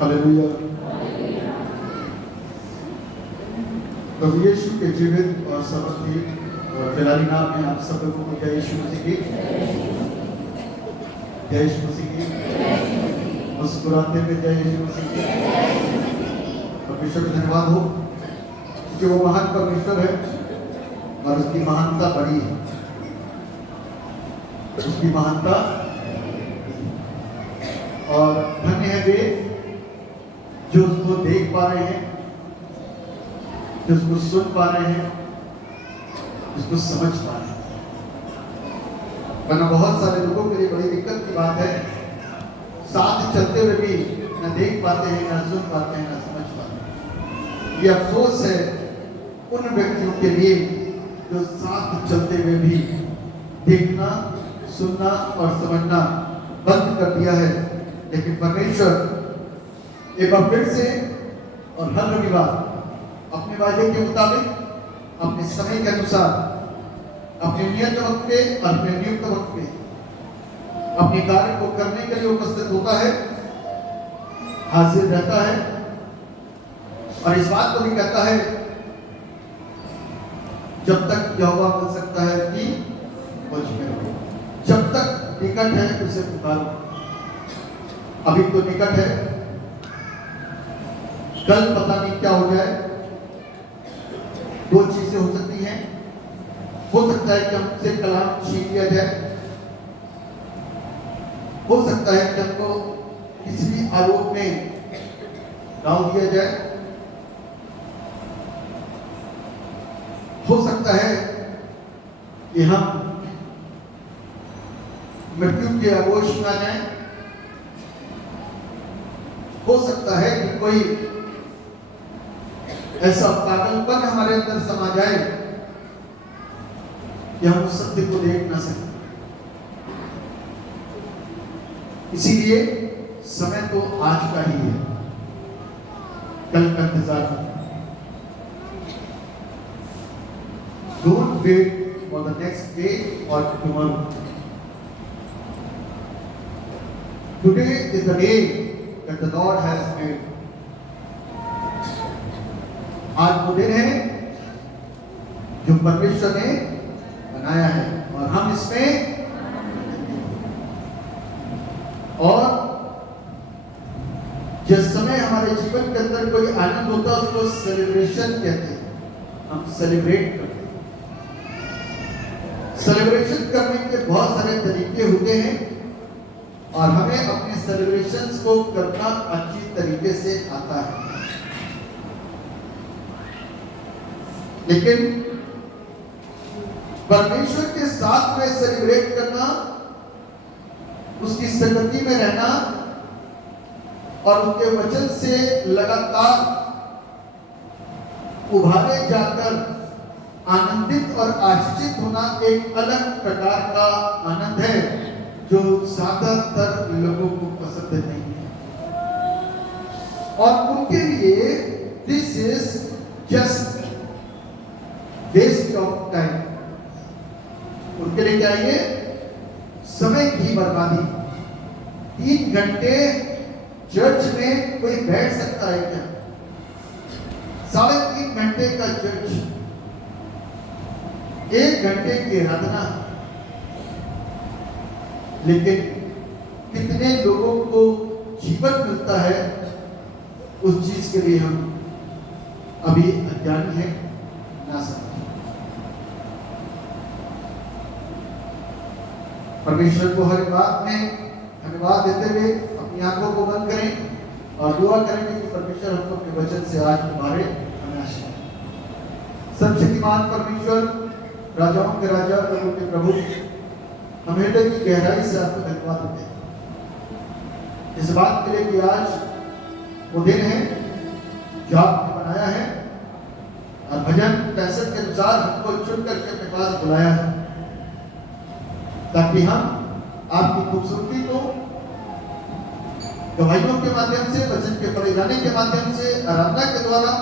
Hallelujah. प्रभु यीशु के जीवित और समर्थी और जलाली नाम में आप सब लोगों को जय यीशु मसीह की, जय यीशु मसीह की, मुस्कुराते हुए जय यीशु मसीह की। परमेश्वर का धन्यवाद हो कि वो महान परमेश्वर है और उसकी महानता बड़ी है, उसकी महानता। और धन्य है वे जो उसको देख पा रहे हैं, जो उसको सुन पा रहे हैं, उसको समझ पा रहे हैं। वरना बहुत सारे लोगों के लिए बड़ी दिक्कत की बात है, साथ चलते हुए भी न देख पाते हैं, न सुन पाते हैं, न समझ पाते हैं। ये अफसोस है उन व्यक्तियों के लिए जो साथ चलते हुए भी देखना, सुनना और समझना बंद कर दिया है। लेकिन परमेश्वर एक बार फिर से और हर रविवार अपने वादे के मुताबिक, अपने समय के अनुसार, अपने नियत वक्त पे और अपने नियुक्त वक्त पे अपने कार्य को करने के लिए उपस्थित होता है, हाजिर रहता है। और इस बात को भी कहता है, जब तक यहोवा मिल सकता है कि मुझ में रहो, जब तक निकट है उसे पुकारो। अभी तो निकट है, कल पता नहीं क्या हो जाए। दो चीजें हो सकती हैं, हो सकता है कि हमसे कलाम छीन लिया जाए, हो सकता है कि हमको किसी भी आरोप में डाल दिया जाए, हो सकता है कि हम मृत्यु के आगोश में आ जाएं, हो सकता है कि कोई ऐसा पागलपन हमारे अंदर समा जाए कि हम उस सत्य को देख ना सकें। इसीलिए समय तो आज का ही है, कल का इंतजार है। Don't wait for the next day or tomorrow. Today is the day that the Lord has made. आज वो दिन है जो परमेश्वर ने बनाया है और हम इसमें, और जिस समय हमारे जीवन के अंदर कोई आनंद होता है उसको सेलिब्रेशन कहते हैं। हम सेलिब्रेट करते हैं। सेलिब्रेशन करने के बहुत सारे तरीके होते हैं और हमें अपने सेलिब्रेशंस को करना अच्छी तरीके से आता है। लेकिन परमेश्वर के साथ में सेलिब्रेट करना, उसकी संगति में रहना और उसके वचन से लगातार उभारे जाकर आनंदित और आश्चर्यचकित होना एक अलग प्रकार का आनंद है जो ज्यादातर लोगों को पसंद नहीं है। और उनके लिए this is just waste of time. उनके लिए क्या है? समय की बर्बादी। 3 घंटे चर्च में कोई बैठ सकता है क्या? 3.5 घंटे का चर्च, 1 घंटे की आराधना। लेकिन कितने लोगों को जीवन मिलता है उस चीज के लिए हम अभी अज्ञानी हैं, ना समझ। परमेश्वर को हर बात में धन्यवाद देते हुए अपनी आंखों को बंद करें और दुआ करेंगे कि परमेश्वर हमको अपने वचन से आज तुम्हारे हमें आशीष। सर्वशक्तिमान परमेश्वर, राजाओं के राजा, प्रभु के प्रभु, हम हृदय की गहराई से आपको धन्यवाद देते हैं इस बात के लिए कि आज वो दिन है जो आपने बनाया है और भजन 65 के अनुसार हमको चुन करके अपने पास बुलाया है, ताकि हम आपकी खूबसूरती को गवाहियों के माध्यम से, वचन के पढ़े जाने के माध्यम से, आराधना के द्वारा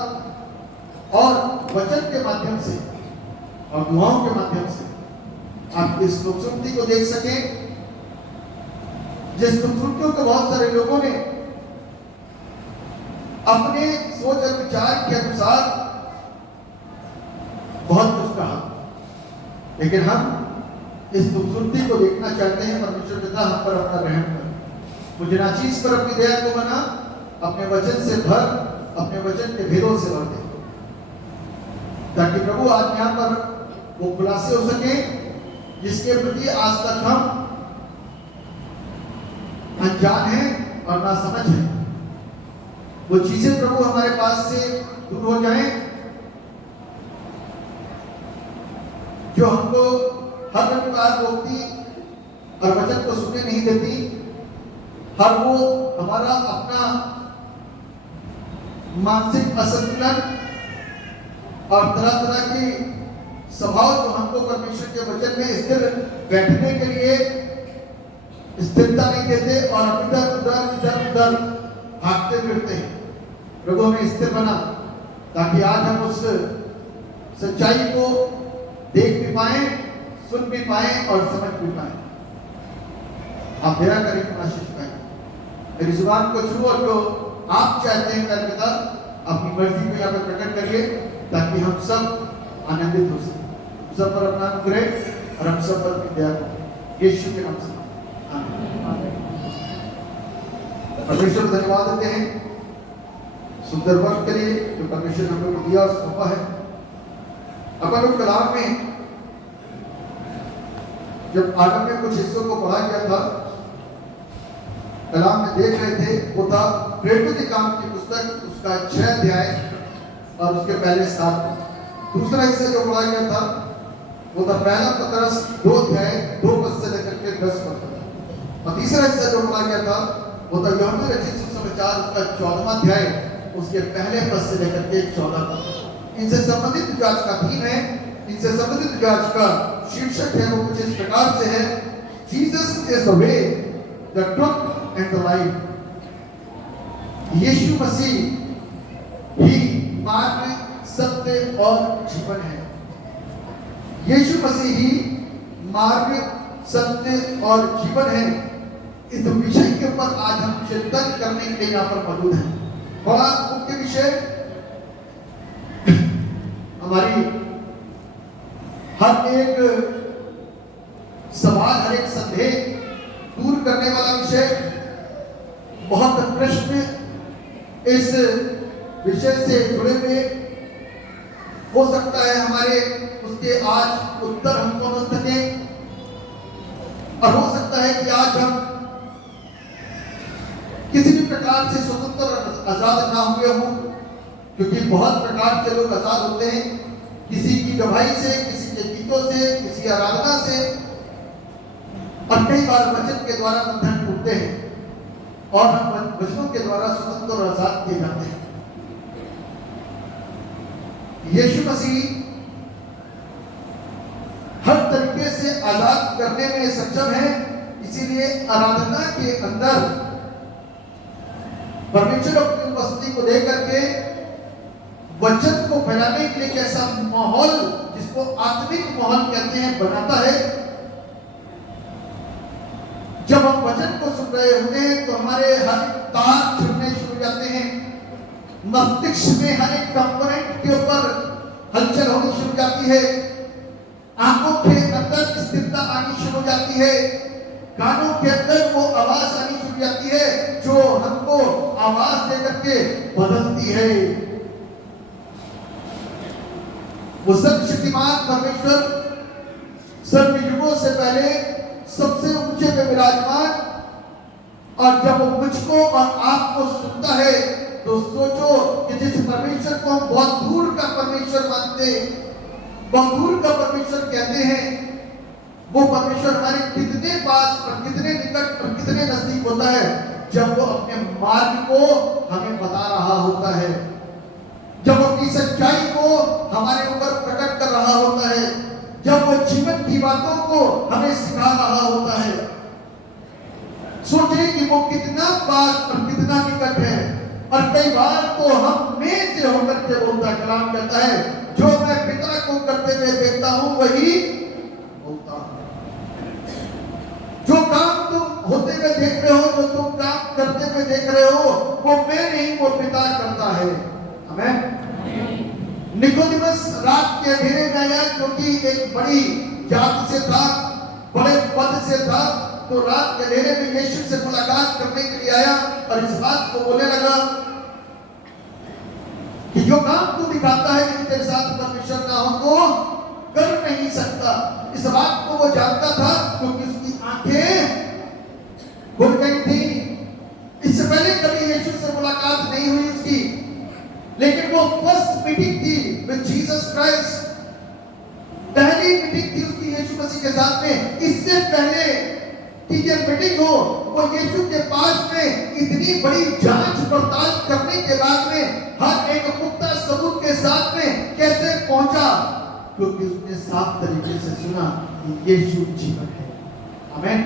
और वचन के माध्यम से और दुआओं के माध्यम से आप इस खूबसूरती को देख सकें, जिस खूबसूरतियों को बहुत सारे लोगों ने अपने सोच और विचार के अनुसार बहुत कुछ कहा, लेकिन हम इस खूबसूरती को देखना चाहते हैं। परमेश्वर पिता हम पर अपना रहम कर, मुझे नाचीज पर अपनी दया को बना, अपने वचन से भर, अपने वचन के भेदों से भर दे, ताकि प्रभु आज यहाँ पर वो खुलासे हो सके जिसके प्रति आज तक हम अनजान हैं और ना समझ हैं। वो चीजें प्रभु हमारे पास से दूर हो जाएं जो हमको हर प्रकार रोकती और वचन को सुनने नहीं देती। हर वो हमारा अपना मानसिक असंतुलन और तरह तरह की स्वभाव जो हमको परमेश्वर के वचन में स्थिर बैठने के लिए स्थिरता नहीं देते और इधर उधर भागते फिरते हैं। प्रभु हमें स्थिर बना ताकि आज हम उस सच्चाई को देख भी पाए, सुन भी पाए और समझ भी पाए। आप दया करें, आशीष पाए, मेरी जुबान को छुओ, जो आप चाहते हैं मेरे पिता अपनी मर्जी को यहाँ पर प्रकट करिए ताकि हम सब आनंदित हो सके। सब पर अपना अनुग्रह और हम सब पर अपनी दया करें, यीशु के नाम से आमीन। परमेश्वर धन्यवाद देते हैं सुंदर वक्त के लिए जो परमेश्वर ने हम लोग को दिया और सौंपा है। अपन लोग कलाम में जब आदम में कुछ हिस्सों को पढ़ा गया था, कलाम में देख रहे थे, वो था प्रेरितों के काम की पुस्तक, उसका 6 अध्याय और उसके पहले 7। दूसरा हिस्सा जो पढ़ा गया था वो था पहला पतरस 2 अध्याय 2 पद से लेकर के 10 पद तक। और तीसरा हिस्सा जो पढ़ा गया था वो था यूहन्ना रचित सुसमाचार उसका 14वां अध्याय उसके पहले पद से लेकर के 14 पद। इनसे संबंधित जो आज का थीम है, इनसे संबंधित जो आज का शीर्षक है वो कुछ इस प्रकार से है, Jesus is the way, the truth and the life. यीशु मसीह ही मार्ग, सत्य और जीवन है। यीशु मसीह ही मार्ग, सत्य और जीवन है। इस विषय के ऊपर आज हम चिंतन करने के लिए यहाँ पर मौजूद हैं। बड़ा मुख्य विषय, हमारी हर एक सवाल, हर एक संदेह दूर करने वाला विषय, बहुत प्रश्न इस विषय से जुड़े हुए हो सकता है हमारे उसके आज उत्तर हमको न सके, और हो सकता है कि आज हम किसी भी प्रकार से स्वतंत्र और आजाद ना हुए हों, क्योंकि बहुत प्रकार से लोग आजाद होते हैं, किसी की गवाही से, किसी के गीतों से, किसी आराधना से, और कई बार वचन के द्वारा बंधन टूटते हैं और हम वचनों के द्वारा स्वतंत्र और आजाद किए जाते हैं। यीशु मसीह हर तरीके से आजाद करने में सक्षम है, इसीलिए आराधना के अंदर परमेश्वर अपनी उपस्थिति को लेकर के वचन को फैलाने के लिए कैसा माहौल, जिसको आत्मिक माहौल कहते हैं, बनाता है। जब हम वचन को सुन रहे होते हैं तो हमारे हर तार छिड़ने शुरू हो जाते हैं, मस्तिष्क में हर एक कंपोनेंट के ऊपर हलचल होनी शुरू हो जाती है, आंखों के अंदर स्थिरता आनी शुरू हो जाती है, कानों के अंदर वो आवाज आनी शुरू हो जाती है जो हमको आवाज देकर के बदलती है। वो सर्वशक्तिमान परमेश्वर सर्वयुगों से पहले सबसे ऊंचे पे विराजमान, और जब वो मुझको और आपको सुनता है तो सोचो कि जिस परमेश्वर को हम बहुत दूर का परमेश्वर मानते, बहुत दूर का परमेश्वर कहते हैं, वो परमेश्वर हमारे कितने पास और कितने निकट और कितने नजदीक होता है जब वो अपने मार्ग को हमें बता रहा होता है, जब वो अपनी सच्चाई को हमारे ऊपर प्रकट कर रहा होता है, जब वो जीवन की बातों को हमें सिखा रहा होता है। सोचिए कि वो कितना पास और कितना निकट है। और कई बार तो हम में से होकर के बोलता, कलाम कहता है, जो मैं पिता को करते हुए देखता हूं वही बोलता हूं। जो काम तुम होते हुए देख रहे हो, जो तुम काम करते हुए देख रहे हो, वो मैं नहीं, वो पिता करता है। आमीन। निकोदेमस रात के अंधेरे में आया, क्योंकि एक बड़ी जात से था, बड़े पद से था, तो रात के अंधेरे में यीशु से मुलाकात करने के लिए आया और इस बात को बोलने लगा कि जो काम तू दिखाता है कि तेरे साथ परमेश्वर ना हो तो कर नहीं सकता। इस बात को वो जानता था, क्योंकि उसकी आंखें खुल गई थी। इससे पहले कभी यीशु से मुलाकात नहीं हुई उसकी, लेकिन वो फर्स्ट मीटिंग थी विद जीसस क्राइस्ट, पहली मीटिंग थी उसकी यीशु मसीह के साथ में। इससे पहले कि ये मीटिंग हो, वो यीशु के पास में इतनी बड़ी जांच पड़ताल करने के बाद में हर एक पुख्ता सबूत के साथ में कैसे पहुंचा, क्योंकि उसने साफ तरीके से सुना कि यीशु जीवन है। आमीन।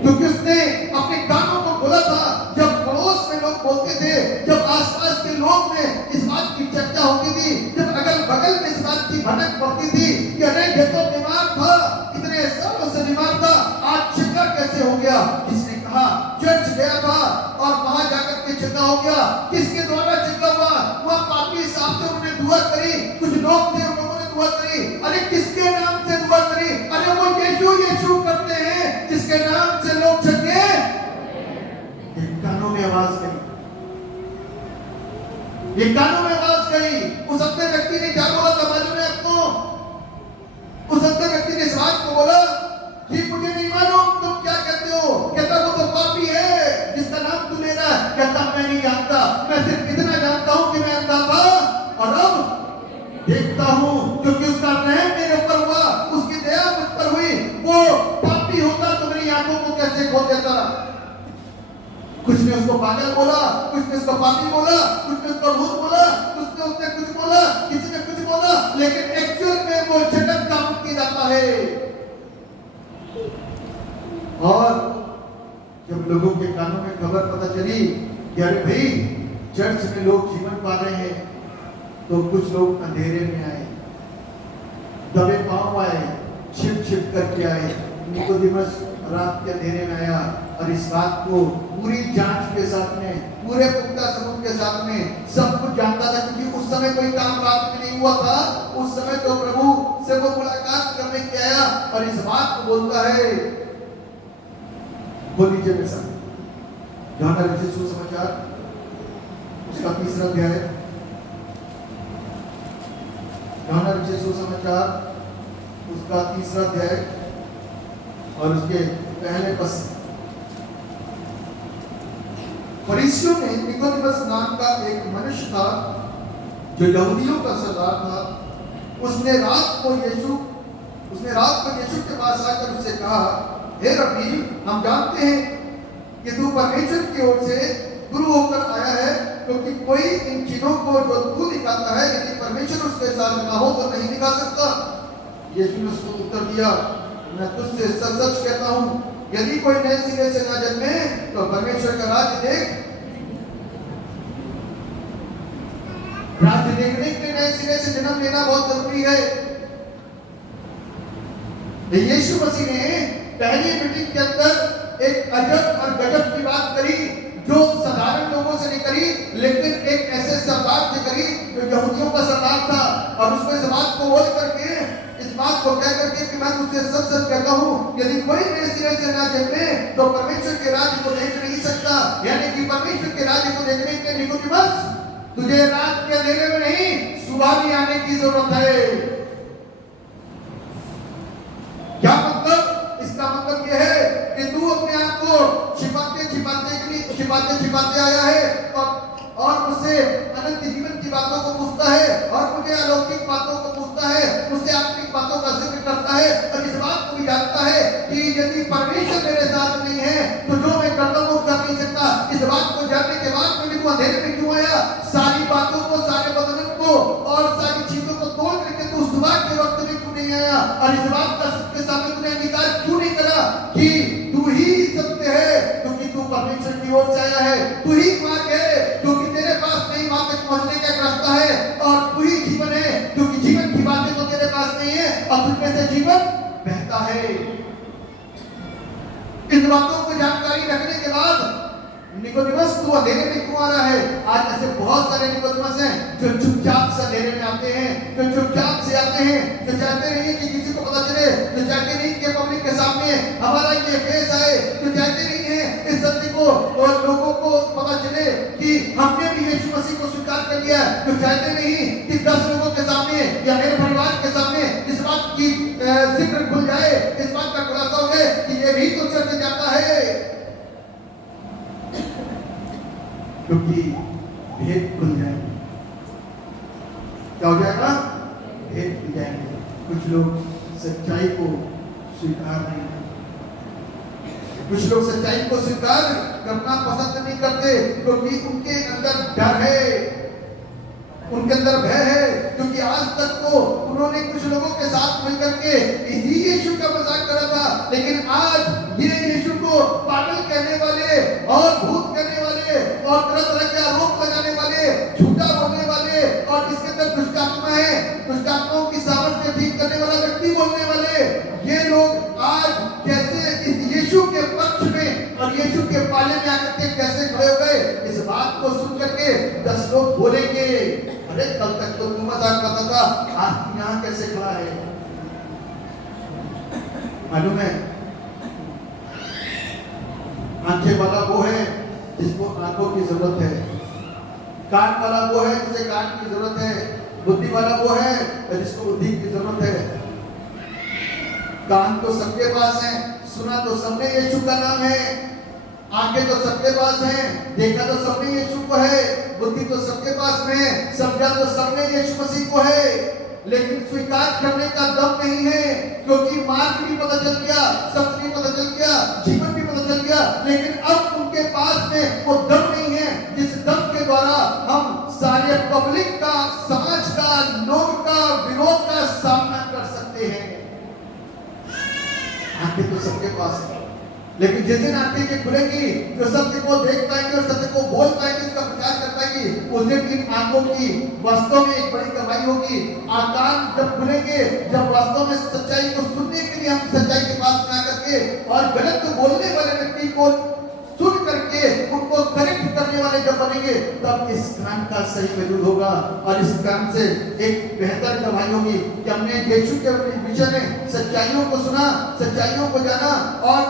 क्योंकि उसने अपने कानों को खोला था। जब पड़ोस में लोग बोलते थे, जब आसपास के लोग में इस बात की चर्चा होती थी, जब अगल बगल में इस बात की भनक पड़ती थी कि अरे ये तो बीमार था, इतने सालों से बीमार था, आज चंगा कैसे हो गया। किसने कहा? चर्च गया था और वहां जाकर के चंगा हो गया। किसके द्वारा चंगा हुआ? वहां पापी साहब थे, उन्होंने दुआ करी, कुछ लोग थे, उन लोगों ने दुआ करी। अरे किसके नाम से दुआ करी? अरे वो यीशु करते हैं जिसके नाम से लोग चंगे। कानों में आवाज गई, ये कानों में आवाज गई। उस अंधे व्यक्ति ने क्या बोला था मालूम है आपको? उस अंधे व्यक्ति ने इस बात को बोला कि मुझे नहीं मालूम तुम क्या कहते हो। कहता वो तो पापी है जिसका नाम तू ले रहा है। कहता मैं नहीं जानता, मैं सिर्फ इतना जानता हूं कि मैं अंधा था और अब देखता हूं, क्योंकि उसका रहम मेरे ऊपर हुआ, उसकी दया मुझ पर हुई। वो पापी होता तो मेरी आंखों को कैसे खोल देता। कुछ ने उसको पागल बोला, कुछ ने उसको पापी बोला, कुछ ने उसको भूत बोला, कुछ ने उसने कुछ बोला, किसी ने कुछ बोला, लेकिन एक्चुअल में वो जन्नत का मुक्ति दाता है। और जब लोगों के कानों में खबर पता चली कि अरे भाई चर्च में लोग जीवन पा रहे हैं, तो कुछ लोग अंधेरे में आए, दबे पांव आए, छिप छिप करके आए। निकोदेमस रात के अंधेरे में आया और इस बात को पूरी जांच के साथ में, पूरे पुख्ता सबूत के साथ में सब कुछ जानता था, क्योंकि उस समय कोई काम रात में नहीं हुआ था। उस समय तो प्रभु से वो मुलाकात करने के आया और इस बात को बोलता है। बोल लीजिए मेरे साथ, यूहन्ना लिखित सुसमाचार उसका 3रा अध्याय, यूहन्ना लिखित सुसमाचार उसका 3रा अध्याय और उसके पहले पद। फरीसियों में निकोदेमस नाम का एक मनुष्य था जो यहूदियों का सरदार था। उसने रात को यीशु के पास आकर उससे कहा, हे रब्बी, हम जानते हैं कि तू परमेश्वर की ओर से गुरु होकर आया है, क्योंकि कोई इन चीजों को जो तू दिखाता है यदि परमेश्वर उसके साथ ना हो तो नहीं दिखा सकता। यीशु ने उसको उत्तर दिया, मैं तुझसे सच सच कहता हूं, यदि कोई नए सिरे से ना जन्मे तो परमेश्वर का राज्य देखने के लिए नए सिरे से जन्म लेना बहुत जरूरी है। यीशु मसीह ने पहली मीटिंग के अंदर एक अजब और गजब की बात करी, जो साधारण लोगों से नहीं करी, लेकिन एक ऐसे सरदार से करी जो यहूदियों का सरदार था। और उसमें इस बात को बोल करके, इस बात को कह करके कि मैं तुझसे सच सच कहता हूं, यदि कोई नए सिरे से ना जन्मे तो परमेश्वर के राज्य को देख नहीं सकता। यानी कि परमेश्वर के राज्य को देखने के लिए निकोदेमस, तुझे रात के अंधेरे में नहीं, सुबह भी आने की जरूरत है। क्या मतलब? इसका मतलब यह है कि तू अपने आप को छिपाते आया है और मुझसे अनंत जीवन की बातों को पूछता है और मुझे अलौकिक बातों को पूछता है, मुझसे आत्मिक बातों का जिक्र करता है और इस बात को भी जानता है कि यदि परमेश्वर मेरे साथ नहीं है तो जो मैं करता हूं कर नहीं सकता। इस बात को जानने के बाद में भी तू अंधेरे में क्यों आया? सारी बातों को, सारे बदलन को और सारी चीजों को तोड़ करके तू सुबह के वक्त में क्यों नहीं आया? और इस बात का सबके सामने तूने अंगीकार क्यों नहीं करा कि तू ही सत्य है, क्योंकि तू परमेश्वर की ओर से आया है, तू ही मार्ग है, क्योंकि तेरे पास नहीं वहां तक पहुंचने का एक रास्ता है, और तू ही जीवन है, क्योंकि जीवन की बातें तो तेरे पास नहीं है और तुझमें से जीवन बहता है। इन बातों को जानकारी रखने के बाद निकोदेमस तू अंधेरे में क्यों आ रहा है? आज ऐसे बहुत सारे निकोदेमस हैं जो चुपचाप से अंधेरे में आते हैं, जो चुपचाप से आते हैं, जो चाहते नहीं कि किसी को पता चले, जो चाहते नहीं कि पब्लिक के सामने हमारा ये फेस आए, जो चाहते नहीं है इस सत्य को और लोगों को पता चले कि हमने भी यीशु मसीह को स्वीकार कर लिया, जो चाहते नहीं कि 10 लोगों के सामने या मेरे परिवार के सामने इस बात की जिक्र खुल जाए, इस बात का खुलासा हो जाए कि ये भी तो चर्च जाता है, क्योंकि भेद खुल जाएंगे। क्या हो जाएगा? भेद खुल जाएंगे। कुछ लोग सच्चाई को स्वीकार नहीं करते, कुछ लोग सच्चाई को स्वीकार करना पसंद नहीं करते, क्योंकि उनके अंदर डर है, उनके अंदर भय है, क्योंकि आज तक तो उन्होंने कुछ लोगों के साथ मिलकर के इसी यीशु का मजाक करा था, लेकिन आज ये यीशु को पागल कहने वाले और भूत कहने वाले और तरह तरह के आरोप लगाने वाले, झूठा बोलने वाले और जिसके अंदर दुष्ट आत्मा है, दुष्ट आत्माओं की सामर्थ्य ठीक करने वाला व्यक्ति बोलने वाले, ये लोग आज कैसे इस यीशु के पक्ष में और यीशु के पाले में आकर के कैसे खड़े हो गए, इस बात को सुन करके 10 लोग बोलेंगे, अरे कल तक तो तू मजाक करता था, आज तू यहाँ कैसे खड़ा है? मालूम है, आंखें वाला वो है जिसको आंखों की जरूरत है, कान वाला वो है जिसे कान की जरूरत है, बुद्धि वाला वो है जिसको बुद्धि की जरूरत है। कान तो सबके पास है, सुना तो सबने यीशु का नाम है, आंखें तो सबके पास हैं, देखा तो सबने यीशु को है, बुद्धि तो सबके पास में है, समझा तो सबने यीशु मसीह को है, लेकिन स्वीकार करने का दम नहीं है, क्योंकि मार्ग भी पता चल गया, सत्य भी पता चल गया, जीवन भी पता चल गया, लेकिन अब उनके पास में वो दम नहीं है जिस दम के द्वारा हम सारे पब्लिक का, समाज का, लोग का, विरोध का सामना कर सकते हैं। आंखें तो सबके पास है, लेकिन जिस दिन आंखें की खुलेगी, जो सत्य को देख पाएंगे और सत्य को बोल पाएंगे, उसका प्रचार कर पाएंगे, उस दिन इन आंखों की वास्तव में एक बड़ी कमाई होगी। कान जब खुलेंगे, जब वास्तव में सच्चाई को सुनने के लिए हम सच्चाई के पास में आकर के और गलत बोलने वाले व्यक्ति को सुन करके उनको करेक्ट करने वाले जब बनेंगे, तब इस कान का सही वजूद होगा और इस कान से एक बेहतर कमाई होगी कि हमने यीशु के विषय में सच्चाइयों को सुना, सच्चाइयों को जाना और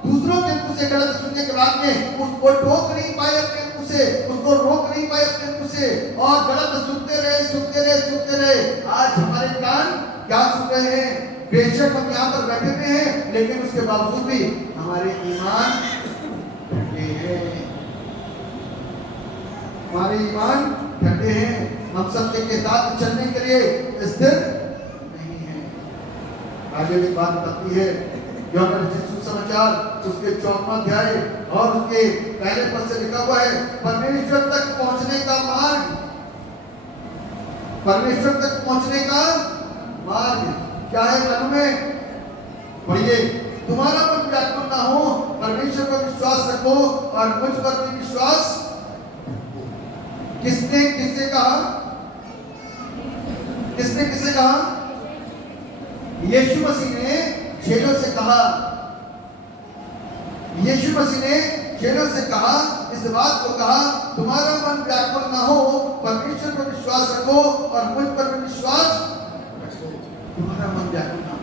दूसरों के मुंह से गलत सुनने के बाद में उसको टोक नहीं पाए अपने मुंह से, उसको रोक नहीं पाए अपने मुंह से और गलत सुनते रहे, सुनते रहे, सुनते रहे। आज हमारे कान क्या सुन रहे हैं? बेशक हम यहाँ पर बैठे हुए हैं, लेकिन उसके बावजूद भी हमारे ईमान ठंडे हैं, हमारे ईमान ठंडे हैं, हम सत्य के साथ चलने के लिए स्थिर नहीं है। आगे एक बात बताती है, यूहन्ना रचित सुसमाचार उसके 14वां अध्याय और उसके पहले पद से लिखा हुआ है, परमेश्वर तक पहुंचने का मार्ग, परमेश्वर तक पहुंचने का मार्ग क्या है मालूम है? पढ़िए, तुम्हारा मन व्याकुल ना हो, परमेश्वर पर विश्वास रखो और मुझ पर भी विश्वास। किसने किससे कहा? किसने किससे कहा? यीशु मसीह ने चेलों से कहा, यीशु मसीह ने चेलों से कहा, इस बात को कहा, तुम्हारा मन व्याकुल ना हो, परमेश्वर पर विश्वास रखो और मुझ पर भी विश्वास रखो। तुम्हारा मन व्याकुल ना हो।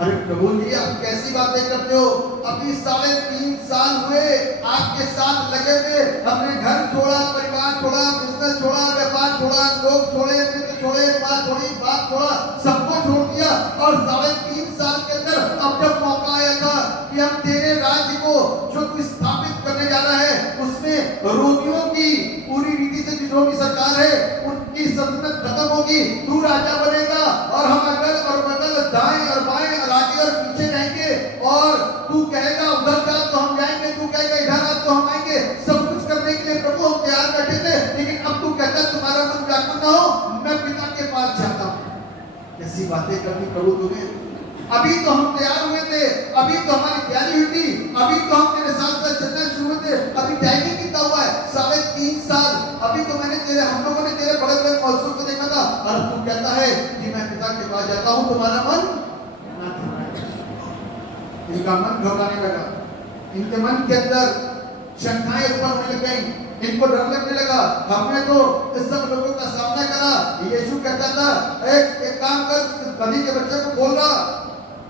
अरे प्रभु जी, आप कैसी बातें करते हो? अभी 3.5 साल हुए आपके साथ लगे हुए, हमने घर छोड़ा, परिवार छोड़ा, बिजनेस छोड़ा, व्यापार छोड़ा, लोग छोड़े, मित्र छोड़े, माँ छोड़ी, बाप छोड़ा, सबको छोड़ दिया और 3.5 साल के अंदर अब जब मौका आया था कि हम तेरे राज्य को जो तू स्थापित करने जा रहा है, उसमें रोगियों की पूरी रीति से जो भी सरकार है उनकी सल्तनत खत्म होगी, तू राजा बनेगा और हम अगल और बगल, दाएं और बाएं, आगे और पीछे रहेंगे और तू कहेगा उधर जा तो हम जाएंगे, तू कहेगा इधर आ तो हम आएंगे। सब कुछ करने के लिए प्रभु हम तैयार बैठे थे, लेकिन अब तू कहता तुम्हारा मन व्याकुल ना हो, मैं पिता के पास जाता हूँ। ऐसी बातें करनी प्रभु तुम्हें? अभी तो हम तैयार हुए थे, अभी तो हमारी तैयारी हुई थी, अभी तो हम तेरे साथ साथ चलना शुरू हुए थे, अभी टाइमिंग कितना हुआ है? 3.5 साल। अभी तो हम लोगों ने तेरे बड़े बड़े मौसम को देखा था और तू कहता है कि मैं पिता के पास जाता हूँ, तुम्हारा मन इनका मन घबराने लगा। इनके मन के अंदर शंकाएं उत्पन्न होने लग गई, इनको डर लगने लगा। हमने तो इस सब लोगों का सामना करा। यीशु कहता था एक काम कर, कभी के बच्चे को बोल रहा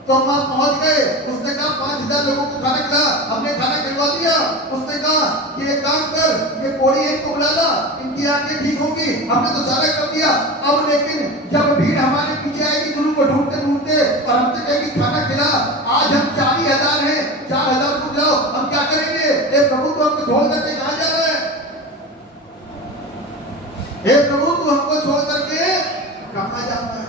तो हम वहां पहुंच गए। उसने कहा 5000 लोगों को खाना खिला, हमने खाना खिलवा दिया। उसने कहा कि एक काम कर, ये कोड़ी एक को बुला ला, इनकी आंखें ठीक होगी। हमने तो सारा कर दिया। अब लेकिन जब भीड़ हमारे पीछे आएगी गुरु को ढूंढते ढूंढते और हमसे कहेगी खाना खिला, आज हम 4000 हैं, 4000 को बुलाओ, हम क्या करेंगे? ए प्रभु तो हमको छोड़ करके कहां जा रहा है? हे प्रभु तू हमको छोड़ करके कहां जाता है?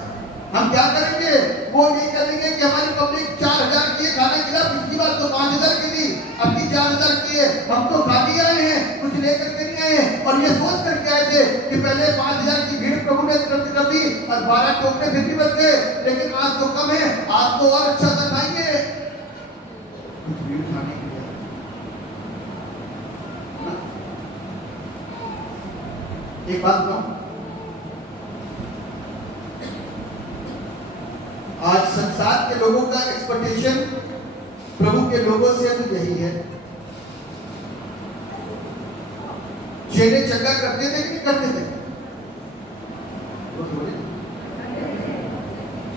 हम क्या करेंगे? वो नहीं करेंगे कि हमारी पब्लिक 4000 की खाना खिला, पिछली बार तो 5000 की थी, अब की 4000 की है, हम तो खाली आए हैं, कुछ लेकर के नहीं आए हैं। और ये सोच करके आए थे कि पहले 5000 की भीड़ प्रभु ने तुरंत कर दी और 12 टोकरे फिर भी बच गए, लेकिन आज तो कम है, आज तो और अच्छा सा खाएंगे। कुछ भीड़ खाने के लिए एक बात कहूं, आज संसार के लोगों का एक्सपेक्टेशन प्रभु के लोगों से तो यही है। चेले चंगा करते थे कि नहीं करते थे?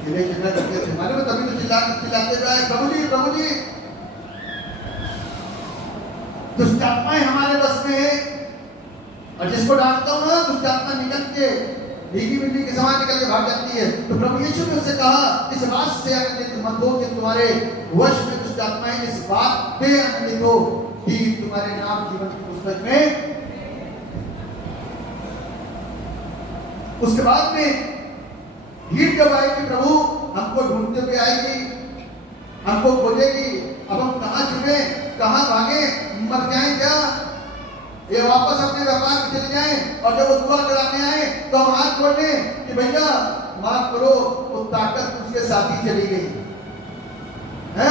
चेले चंगा करते थे, मालूम है? तभी तो चिल्लाते रहे प्रभु जी, प्रभु जी। दुष्ट आत्माएं हमारे बस में है, और जिसको डांटता हूं ना, दुष्ट आत्मा निकल के भीगी मिट्टी के समान निकल के भाग जाती है। तो प्रभु यीशु ने उससे कहा इस बात से आनंदित मत हो कि तुम्हारे वश में दुष्ट आत्माएं, इस बात पे आनंदित हो कि तुम्हारे नाम जीवन की पुस्तक में। उसके बाद में भीड़ जब आएगी, प्रभु हमको ढूंढते हुए आएगी, हमको खोजेगी, अब हम कहां छुपे, कहां भागे, मर जाएं क्या? ये वापस अपने व्यापार में चले जाएं, और जब वो दुआ कराने आए तो हम हाथ जोड़ लें कि भैया माफ करो, वो ताकत उसके साथ ही चली गई है।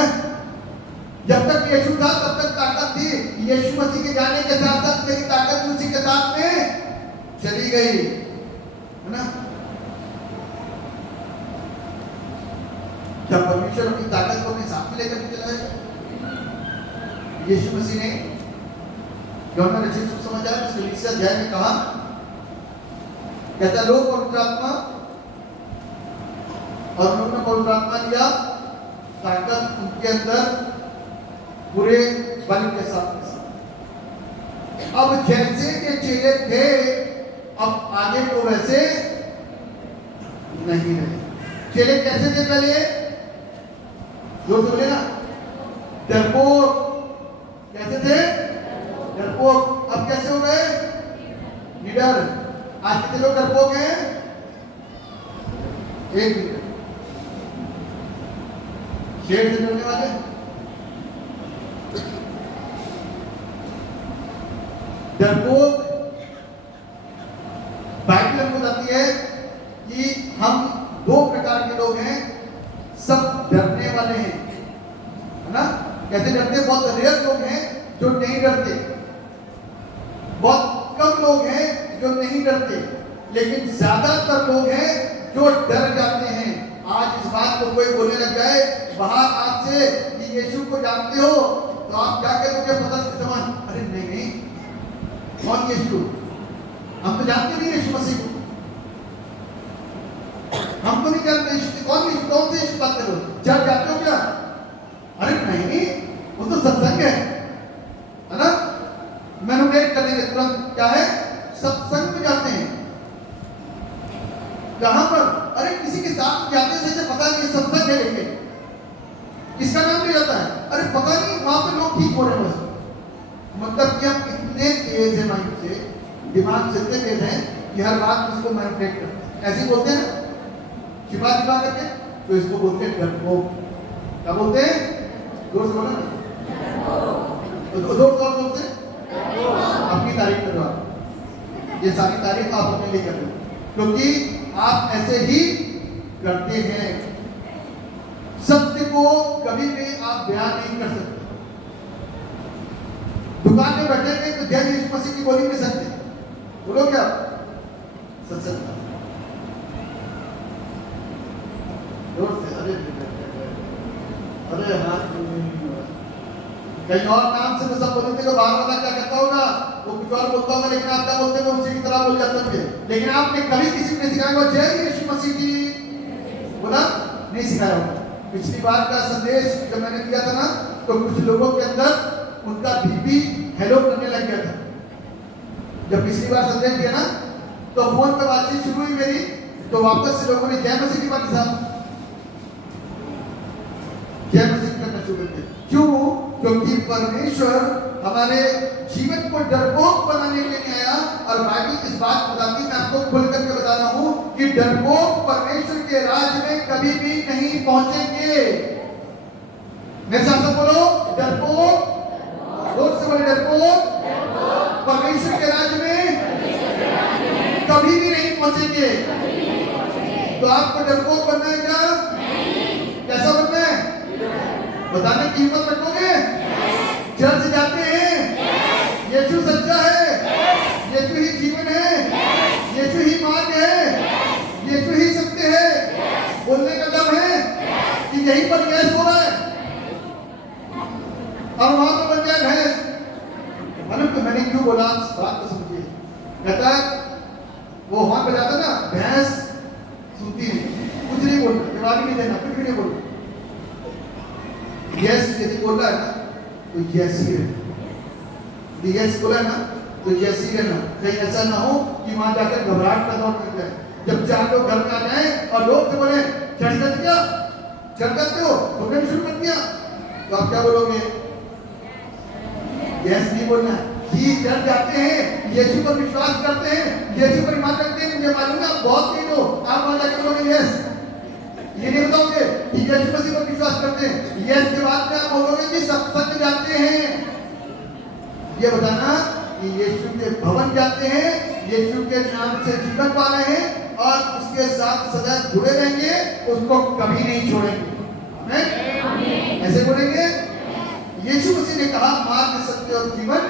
जब तक यीशु था तब तक ताकत थी, यीशु मसीह के जाने के साथ साथ मेरी ताकत उसी के साथ में चली गई, है ना? जब परमेश्वर अपनी ताकत को अपने साथ में लेकर के चला जाएगा, यीशु मसीह ने यूहन्ना रचित सुसमाचार इसके 20 अध्याय में कहा, कहता लो पवित्र आत्मा, और उन्होंने पवित्र आत्मा लिया, ताकत उनके अंदर पूरे बल के साथ। अब जैसे के चेले थे, अब आगे तो वैसे नहीं रहे। चेले कैसे थे पहले? जोर से बोले ना, डरपोक। कैसे थे? डरपोक। अब कैसे हो गए? निडर। आज कितने लोग डरपोक हैं? एक निडर, शेर से डरने वाले। डरपोक बाइबल हमको बताती है कि हम 2 प्रकार के लोग हैं। सब डरने वाले हैं, है ना? कैसे डरते? बहुत रेयर लोग हैं जो नहीं डरते, बहुत कम लोग हैं जो नहीं डरते, लेकिन ज्यादातर लोग हैं जो डर जाते हैं। आज इस बात को कोई बोलने लग जाए बाहर आज से कि यीशु को जानते हो, तो आप क्या करोगे? पतंग के समान, अरे नहीं नहीं, कौन यीशु? हम तो जानते नहीं यीशु मसीह को, हमको नहीं जानते यीशु कौन है, कौन से यीशु बात करो, डर जाते हो क्या? अरे नहीं, वो तो सत्संग है ना? मैनुपुलेट करने के तुरंत क्या है? सत्संग में जाते हैं। कहां पर? अरे किसी के साथ जाते से पता नहीं सत्संग है, लेकिन किसका नाम ले जाता है? अरे पता नहीं, वहां पे लोग ठीक हो रहे हैं बस। मतलब कि हम इतने तेज है माइंड से, दिमाग से इतने तेज हैं कि हर बात उसको मैनिपुलेट करते हैं। ऐसे बोलते हैं ना, छिपा छिपा करके, तो इसको बोलते हैं डरपोक। क्या बोलते हैं? जोर से बोलो ना, जोर से अपनी तारीफ करो। आप ये सारी तारीफ आप अपने लिए कर लो, क्योंकि आप ऐसे ही करते हैं। सत्य को कभी भी आप बयान नहीं कर सकते। दुकान में बैठे थे तो जय यीशु मसीह की बोली में सकते, बोलो क्या? सत्संग जोर से। अरे हाँ, कहीं और नाम से तो सब बोलते थे, तो बाहर वाला क्या कहता होगा, वो कुछ और बोलता होगा, लेकिन आप क्या बोलते हो, उसी की तरह बोल जाते होंगे। लेकिन आपने कभी किसी को सिखाया होगा जय यीशु मसीह की, बोला नहीं सिखाया होगा। पिछली बार का संदेश जब मैंने दिया था ना, तो कुछ लोगों के अंदर उनका बीपी हेलो करने लग गया था। जब पिछली बार संदेश दिया ना, तो फोन पर बातचीत शुरू हुई मेरी, तो वापस से लोगों ने जय मसीह की बात साहब जय मसीह करना शुरू कर दिया। क्यों? क्योंकि परमेश्वर हमारे जीवन को डरपोक बनाने के लिए आया। और बाइबल इस बात बताती है, मैं आपको खुल करके बता रहा हूं कि डरपोक परमेश्वर के राज में कभी भी नहीं पहुंचेंगे। मेरे साथ बोलो डरपोक, जोर से बोले डरपोक परमेश्वर के राज में कभी भी नहीं पहुंचेंगे। तो आपको डरपोक बनना है क्या? कैसा बनना है? बताने की हिम्मत रखोगे? चर्च जाते हैं, यीशु सच्चा है, यीशु ही जीवन है, यीशु ही मार्ग है, यीशु ही सत्य है, बोलने का दम है कि यहीं पर गैस हो रहा है और वहां पर बन जाए भैंस। तो मैंने क्यों बोला, बात तो समझिए। कहता है वो वहां पर जाता ना, भैंस सुनती नहीं, कुछ नहीं बोलना, जवाब नहीं देना, कुछ भी नहीं बोलना। यस यदि बोल रहा है ना, तो यस ही रहना। यस बोला ना, तो यस ही रहना। कहीं ऐसा ना हो कि वहां जाकर घबराहट का दौर लग जाए। जब चार लोग घर में आ जाए और लोग से बोले चढ़ जाते क्या, चढ़ जाते हो, तुमने भी शुरू कर दिया, तो आप क्या बोलोगे? यस नहीं बोलना। जी चढ़ जाते हैं, यीशु पर विश्वास करते हैं, यीशु पर ईमान रखते हैं, मुझे मालूम है आप बहुत तेज हो, आप वहां जाकर बोलोगे यस। ये नहीं बताओगे कि यीशु मसीह पर विश्वास करते हैं, यस के बाद में आप बोलोगे कि सब सच जाते हैं। ये बताना कि यीशु के भवन जाते हैं, यीशु के नाम से जीवन पा रहे हैं और उसके साथ सदा जुड़े रहेंगे, उसको कभी नहीं छोड़ेंगे। आमीन। ऐसे बोलेंगे। यीशु मसीह ने कहा मार्ग, सत्य और जीवन,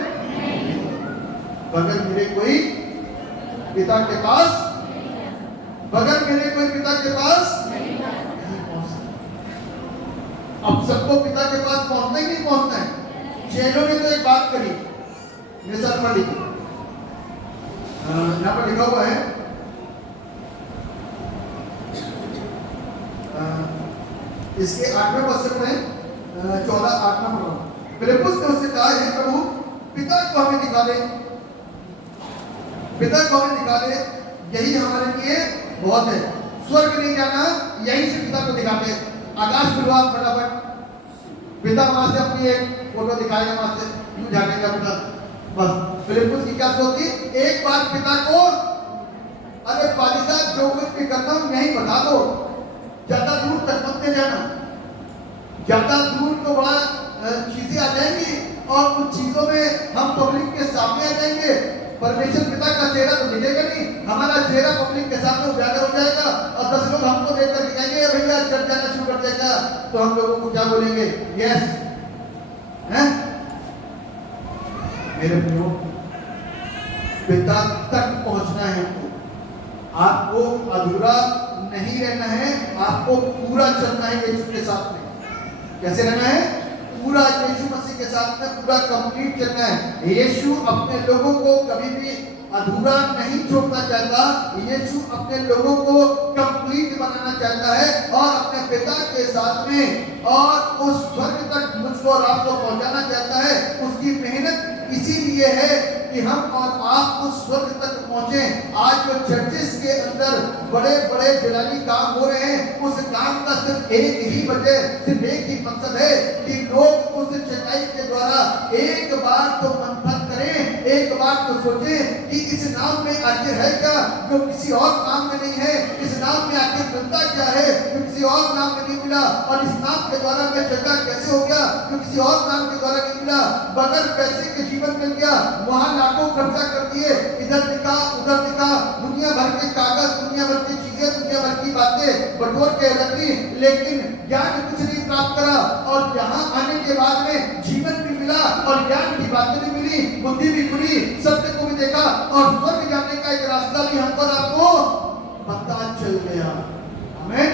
बगैर मेरे कोई पिता के पास, बगैर मेरे कोई पिता के पास नहीं पहुंच सकता। अब सबको पिता के पास पहुंचना ही नहीं पहुंचना है। चेलों ने तो एक बात करी, मेरे साथ पढ़ लीजिए, यहाँ पर लिखा हुआ है इसके 8वें वचन में 14-8 में फिलिप्पुस ने उससे कहा, हे प्रभु पिता को हमें दिखा दे, पिता को हमें दिखा दे, यही हमारे लिए बहुत है। स्वर्ग नहीं जाना, यहीं से पिता को दिखाते। आकाश खुलवा फटाफट, पिता वहां से अपनी एक फोटो दिखाएगा, वहां से यूं झाकेगा पिता। बस फिलिप्पुस की क्या सोची, एक बार पिता को, अरे पादी साहब जो कुछ भी करना हूं यहीं बता दो, ज्यादा दूर तक मत ले जाना। ज्यादा दूर तो बड़ा चीजें आ जाएंगी और कुछ चीजों में हम पब्लिक के सामने आ जाएंगे, परमेश्वर पिता का चेहरा तो दिखेगा नहीं, हमारा चेहरा पब्लिक के सामने उजागर हो जाएगा और 10 लोग हमको देख कर कहेंगे भैया चढ़ जाना शुरू कर देगा, तो हम लोगों को क्या बोलेंगे? यस हैं? मेरे प्रियो, पिता तक पहुंचना है आपको, अधूरा नहीं रहना है, आपको पूरा चलना है यीशु के साथ में। कैसे रहना है? पूरा यीशु मसीह के साथ में पूरा कंप्लीट चलना है। यीशु अपने लोगों को कभी भी अधूरा नहीं छोड़ना चाहता, यीशु अपने लोगों को कंप्लीट बनाना चाहता है और अपने पिता के साथ में और उस स्वर्ग तक मुझको और आपको पहुंचाना चाहता है। उसकी मेहनत इसीलिए है कि हम और आप उस स्वर्ग तक पहुंचे। आज जो चर्चेस के अंदर बड़े बड़े जलाली काम हो रहे हैं, उस काम का सिर्फ एक ही वजह, सिर्फ एक ही मकसद है कि लोग उस चटाई के द्वारा एक बार तो मंथन करें, एक बार तो सोचें कि इस नाम में आखिर है क्या जो किसी और नाम में नहीं है, इस नाम में आखिर मिलता क्या है जो किसी और नाम में नहीं मिला, और इस नाम के द्वारा मैं चंगा कैसे हो गया जो किसी और नाम के द्वारा नहीं मिला। बगैर पैसे के जीवन मिल गया, वहां लाखों खर्चा कर दिए, इधर दिखा उधर दिखा, दुनिया भर के कागज, दुनिया भर की चीजें, दुनिया भर की बातें बटोर के रख ली, लेकिन ज्ञान कुछ नहीं प्राप्त करा। और यहाँ आने के बाद में जीवन भी मिला और ज्ञान की बातें भी मिली, बुद्धि भी खुली, सत्य को भी देखा और स्वर्ग जाने का एक रास्ता भी हम पर आपको पता चल गया। हमें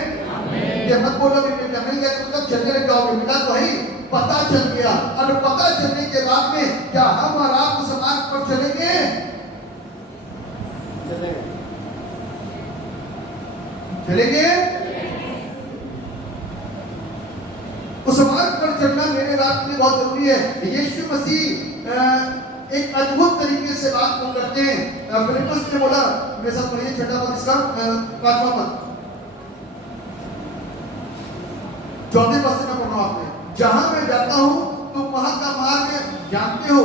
ये मत बोलो मिल गया तो तब चलने लग जाओगे, मिला तो है, पता चल गया। और पता चलने के बाद में क्या हम और आप उस मार्ग पर चलेंगे? चलेंगे? उस मार्ग पर चलना मेरे बात के लिए बहुत जरूरी है। यीशु मसीह एक अद्भुत तरीके से बात को करते हैं। फिलिप्पुस ने बोला, मेरे साथ पढ़िए छठा पद इसका 5वां पद, 14वें पद से मैं पढ़ रहा हूं आपने। जहां मैं जाता हूं तुम वहां का मार्ग जानते हो,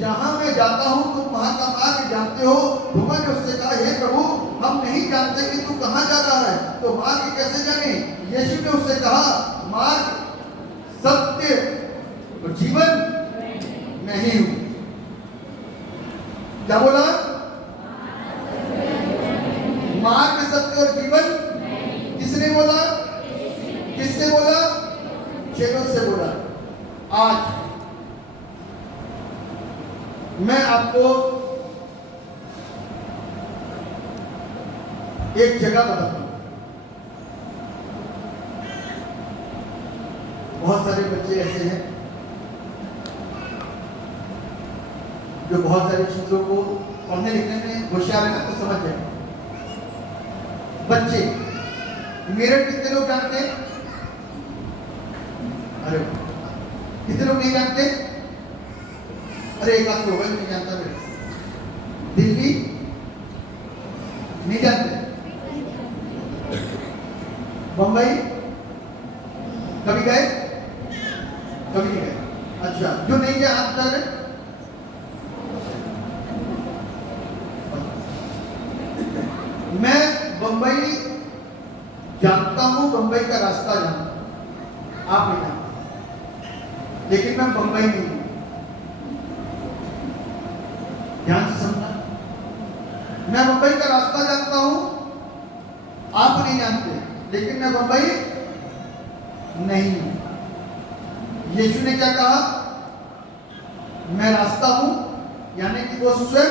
जहां मैं जाता हूं तुम वहां का मार्ग जानते हो। थोमा ने उससे कहा, हे प्रभु, हम नहीं जानते कि तू कहां जा रहा है, तो मार्ग कैसे जाने? यीशु ने उससे कहा, मार्ग, सत्य और जीवन मैं ही हूं। क्या बोला? मार्ग, सत्य और जीवन किसने बोला? किससे बोला? चेलों से बोला। आज मैं आपको एक जगह बताता हूं। बहुत सारे बच्चे ऐसे हैं जो बहुत सारी चीजों को पढ़ने लिखने में होशियार है, तो समझ जाए। बच्चे मेरठ कितने लोग जानते हैं? अरे कितने लोग नहीं जानते? अरे एक बात होगा नहीं जानता मेरे। दिल्ली नहीं जानते? बंबई कभी गए? कभी नहीं गए? अच्छा, जो नहीं गया हाथ उठा रहे। मैं बंबई जानता हूं, बंबई का रास्ता जानता हूं, आप नहीं जानते, लेकिन मैं बंबई नहीं हूं। ध्यान से समझना, मैं बंबई का रास्ता जानता हूं, आप नहीं जानते, लेकिन मैं बंबई नहीं हूं। यीशु ने क्या कहा? मैं रास्ता हूं, यानी कि वो स्वयं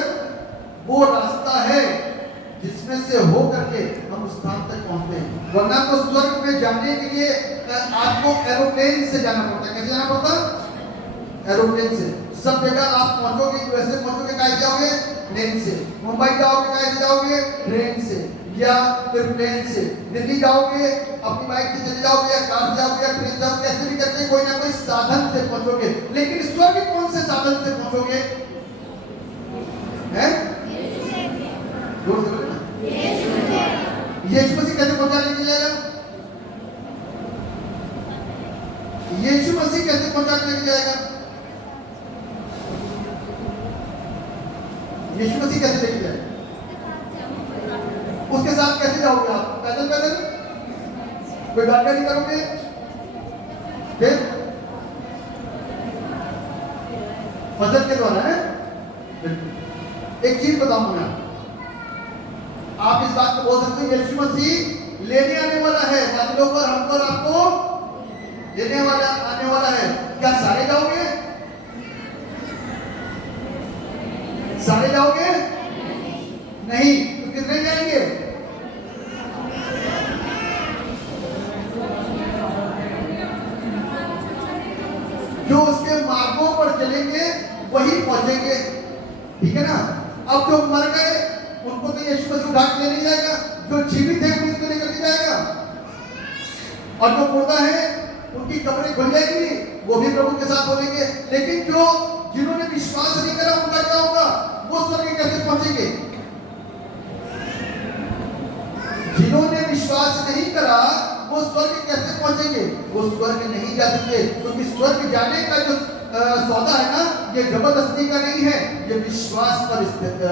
वो रास्ता है जिसमें से हो करके हम उस स्थान तक पहुंचते हैं। वरना तो स्वर्ग में जाने के लिए आपको एरोप्लेन से जाना पड़ता है। कैसे जाना पड़ता? एरोप्लेन से। सब जगह आप पहुंचोगे, वैसे पहुंचोगे कैसे जाओगे? प्लेन से। मुंबई जाओगे कैसे जाओगे? ट्रेन से या फिर प्लेन से। दिल्ली जाओगे अपनी बाइक से चले जाओगे, या कार से जाओगे, या ट्रेन जाओगे, कैसे भी करते कोई ना कोई साधन से पहुंचोगे। लेकिन स्वर्ग कौन से साधन से पहुंचोगे? हैं? जोर से बोलो। यीशु मसीह कैसे पहुंचा लेके जाएगा? यीशु मसीह कैसे पहुंचा लेके जाएगा? यीशु मसीह कैसे लेके जाएगा? उसके साथ कैसे जाओगे आप? पैदल पैदल? कोई गाड़ी नहीं करोगे? फिर फजल के द्वारा है। एक चीज बताऊंगा मैं, आप इस बात को बोल सकते हैं, यीशु मसीह लेने आने वाला है, बादलों पर, हम पर, आपको लेने वाला आने वाला है। क्या सारे जाओगे? सारे जाओगे? नहीं, तो कितने जाएंगे? जो उसके मार्गों पर चलेंगे वही पहुंचेंगे। ठीक है ना? अब जो मर गए उनको तो यीशु मसीह उठा के ले नहीं जाएगा, जो जीवित है उनको लेकर के जाएगा। और जो मुर्दा है उनकी कब्रें खुल जाएंगी, वो भी प्रभु के साथ बोलेंगे। लेकिन जो जिन्होंने विश्वास नहीं करा उनका क्या होगा? वो स्वर्ग कैसे पहुंचेंगे? जिन्होंने विश्वास नहीं करा वो स्वर्ग कैसे पहुंचेंगे? वो स्वर्ग नहीं जा सकते, क्योंकि स्वर्ग जाने का जो सौदा है ना, ये जबरदस्ती का नहीं है, ये विश्वास पर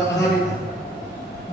आधारित है।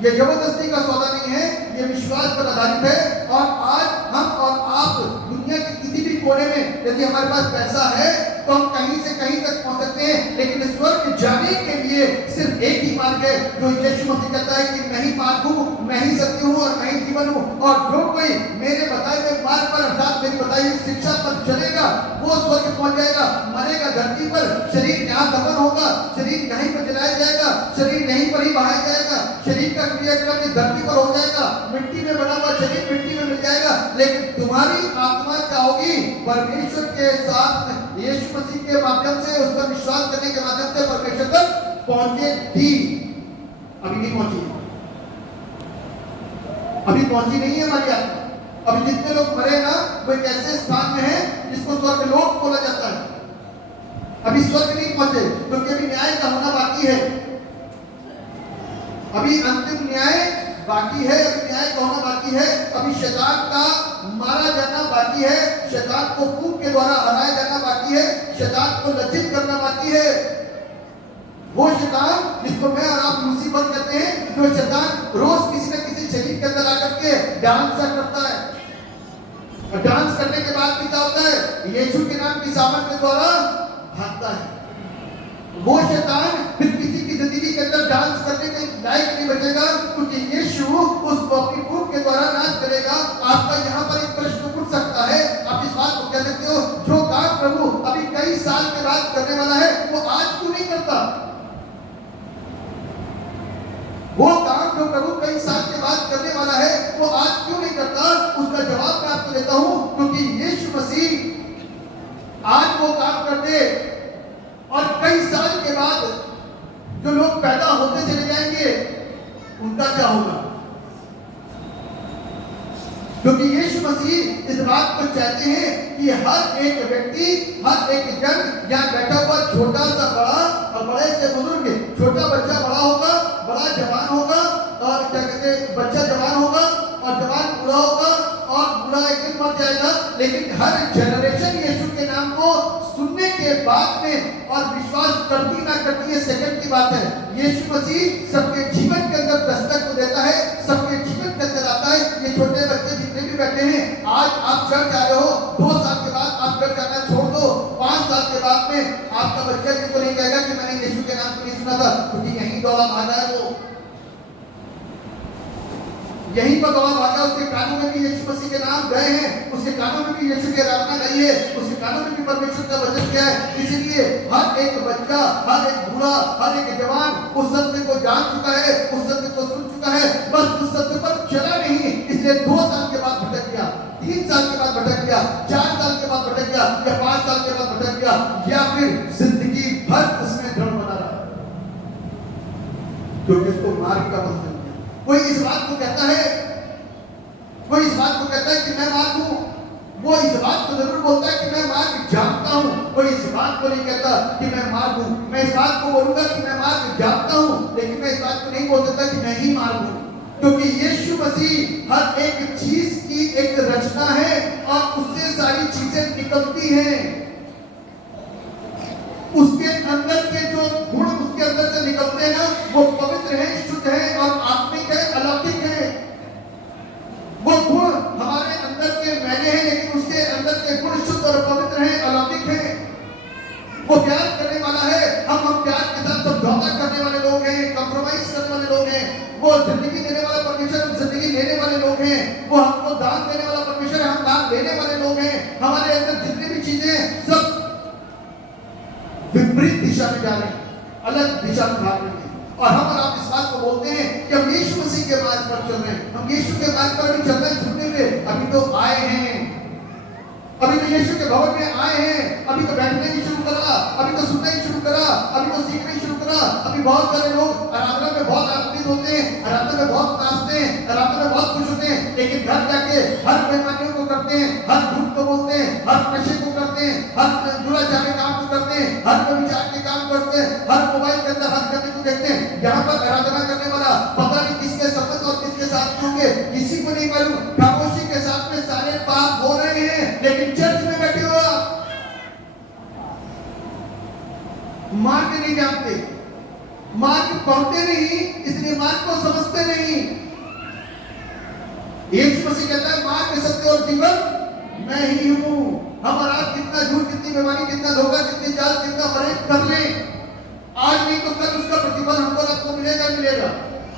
ये जबरदस्ती का सौदा नहीं है, ये विश्वास पर आधारित है। और आज हम और आप दुनिया के किसी भी कोने में यदि हमारे पास पैसा है तो हम कहीं से कहीं तक पहुंच सकते हैं, लेकिन स्वर्ग जाने के लिए सिर्फ एक ही मार्ग है, जो यीशु मसीह कहता है कि मैं ही मार्ग हूं, मैं ही सत्य हूं और मैं ही जीवन हूं, और जो कोई मेरे बताए हुए मार्ग पर अर्थात मेरी बताई हुई शिक्षा पर चलेगा वो स्वर्ग पहुंच जाएगा। मरेगा धरती पर, शरीर यहाँ दफन होगा, शरीर यहीं पर जलाया जाएगा, शरीर यहीं पर ही बहाया जाएगा, शरीर का क्रियाक्रम इस धरती पर हो जाएगा, मिट्टी में बना हुआ शरीर मिट्टी में मिल जाएगा। लेकिन तुम्हारी आत्मा क्या होगी? परमेश्वर के साथ यीशु मसीह के माध्यम से, उस पर विश्वास करने के माध्यम से परमेश्वर तक पहुंचेगी। अभी नहीं पहुंची, अभी पहुंची नहीं है हमारी आत्मा। अभी जितने लोग मरे ना वो एक ऐसे स्थान में है जिसको स्वर्ग लोक बोला जाता है। अभी स्वर्ग नहीं पहुंचे क्योंकि अभी न्याय का होना बाकी है, अभी अंतिम न्याय बाकी है, अभी न्याय का होना बाकी है, अभी शैतान का मारा जाना बाकी है, शैतान को फूंक के द्वारा हराया जाना बाकी है, शैतान को लज्जित करना बाकी है। वो शैतान जिसको मैं और आप लूसीफर कहते हैं, जो शैतान रोज किसी न किसी शरीर के अंदर आकर के डांस करता है, और डांस करने के बाद भी क्या होता है? यीशु के नाम की सामर्थ के द्वारा भागता है। वो शैतान फिर किसी की जिंदगी के अंदर डांस करने के लायक नहीं बचेगा, क्योंकि यीशु उसको अपनी फूंक के द्वारा नाश करेगा। आपका यहाँ पर एक प्रश्न उठ सकता है, आप इस बात को कह सकते हो, जो काम प्रभु अभी कई साल के बाद करने वाला है वो आज क्यों नहीं करता? वो काम जो प्रभु कई साल के बाद करने वाला है वो आज क्यों नहीं करता? उसका जवाब मैं आपको देता हूं, क्योंकि यीशु मसीह आज वो काम कर दे और कई साल के बाद जो लोग पैदा होते चले जाएंगे उनका क्या होगा? क्योंकि यीशु मसीह इस बात को चाहते हैं कि हर एक व्यक्ति, हर एक जन, यहाँ बैठा हुआ छोटा सा बड़ा और बड़े से बुजुर्ग, छोटा बच्चा बड़ा होगा, बड़ा जवान होगा, और क्या कहते हैं, बच्चा जवान होगा और जवान बूढ़ा होगा और बूढ़ा एक दिन मर जाएगा। लेकिन हर जनरेशन यीशु के नाम को सुनने के बाद में और विश्वास करती ना करती है सेकंड की बात है। यीशु मसीह सबके जीवन के अंदर दस्तक को देता है, सबके जीवन के अंदर आता है। ये छोटे बच्चे जितने भी बैठे हैं, आज आप चर्च आ रहे हो, 2 साल के बाद आप चर्च आना छोड़ दो, 5 साल के बाद में आपका बच्चा जिसको नहीं कहेगा कि मैंने यीशु के नाम को नहीं सुना था, क्योंकि यही दौड़ा भागा है, वो यहीं पर दौड़ा भागा। उसके कानों में भी यीशु मसीह के नाम गए हैं, उसके कानों में भी यीशु की आराधना गई है, उसके कानों में भी परमेश्वर का वचन गया है। इसलिए हर एक बच्चा, हर एक बूढ़ा, हर एक जवान उस सत्य को जान चुका है, उस सत्य को सुन चुका है, बस उस सत्य पर चला नहीं। इसलिए 2 साल के बाद भटक गया, 3 साल के बाद भटक गया, 4 साल के बाद भटक गया, या 5 साल के बाद भटक गया, या फिर जिंदगी भर उसमें दृढ़ बना रहा, क्योंकि उसको मार्ग का पता। कोई इस बात को कहता है, कोई इस बात को कहता है कि मैं मार्ग हूं, वो इस बात को जरूर बोलता है कि मैं मार्ग जानता हूं। कोई इस बात को नहीं कहता कि मैं मार्ग हूं। मैं इस बात को बोलूंगा कि मैं मार्ग जानता हूं, लेकिन मैं इस बात को नहीं बोल सकता कि मैं ही मार्ग हूं, क्योंकि यीशु मसीह हर एक चीज की एक रचना है और उससे सारी चीजें निकलती हैं। उसके अंदर के जो गुण उसके अंदर से निकलते हैं ना, वो पवित्र है, शुद्ध है और आत्मिक है, अलौकिक है। वो गुण हमारे अंदर के मैंने हैं, लेकिन उसके अंदर के गुण शुद्ध और पवित्र हैं, अलौकिक हैं। वो प्यार करने वाला है, हम प्यार के साथ समझौता करने वाले लोग हैं, कॉम्प्रोमाइज करने वाले लोग हैं। वो जिंदगी देने वाला परमेश्वर, हम जिंदगी लेने वाले लोग हैं। वो हमको दान देने वाला परमेश्वर है, हम दान लेने वाले लोग हैं। हमारे अंदर जितनी भी चीजें सब विपरीत दिशा में जा रहे हैं, अलग दिशा में भाग रहे हैं, और हम और आप इस बात को बोलते हैं कि हम यीशु मसीह के मार्ग पर चल रहे हैं। हम यीशु के मार्ग पर भी चल रहे हैं, झुकने हुए अभी तो आए हैं, अभी तो यीशु के भवन में आए हैं, अभी तो बैठने ही शुरू करा, अभी तो सुनना ही शुरू करा, अभी तो सीखना ही शुरू करा। अभी बहुत सारे लोग आराधना में बहुत आनंदित होते हैं, आराधना में बहुत नाचते हैं, आराधना में बहुत खुश होते हैं, लेकिन घर जाके हर बेईमानियों को करते हैं, हर झूठ को बोलते हैं, हर नशे को करते हैं, हर दुराचार के काम को करते हैं, हर व्यभिचार के काम करते हैं, हर मोबाइल के अंदर हर गति को देखते हैं। यहाँ पर आराधना करने वाला पता नहीं किसके संबंध और किसके साथ होंगे, किसी को नहीं मालूम। खामोशी के साथ में सारे पाप हो रहे हैं, लेकिन चर्च में बैठे हो मार्ग नहीं जानते, मार्ग पढ़ते नहीं, इसलिए मार्ग को समझते नहीं। यीशु मसीह कहता है मार्ग, सत्य और जीवन मैं ही हूं। हम और आप कितना झूठ, कितनी बेईमानी, कितना धोखा, कितनी जाल, कितना फरेब कर लें, आज नहीं तो कल उसका प्रतिफल हमको और आपको मिलेगा मिलेगा।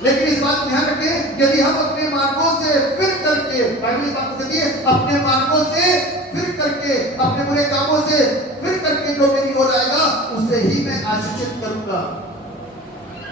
लेकिन इस बात ध्यान रखें, यदि हम अपने मार्गों से फिर करके, बाइबल इस बात कहती है, अपने मार्गों से फिर करके, अपने बुरे कामों से फिर करके जो मेरी ओर आएगा उसे ही मैं आशीषित करूंगा।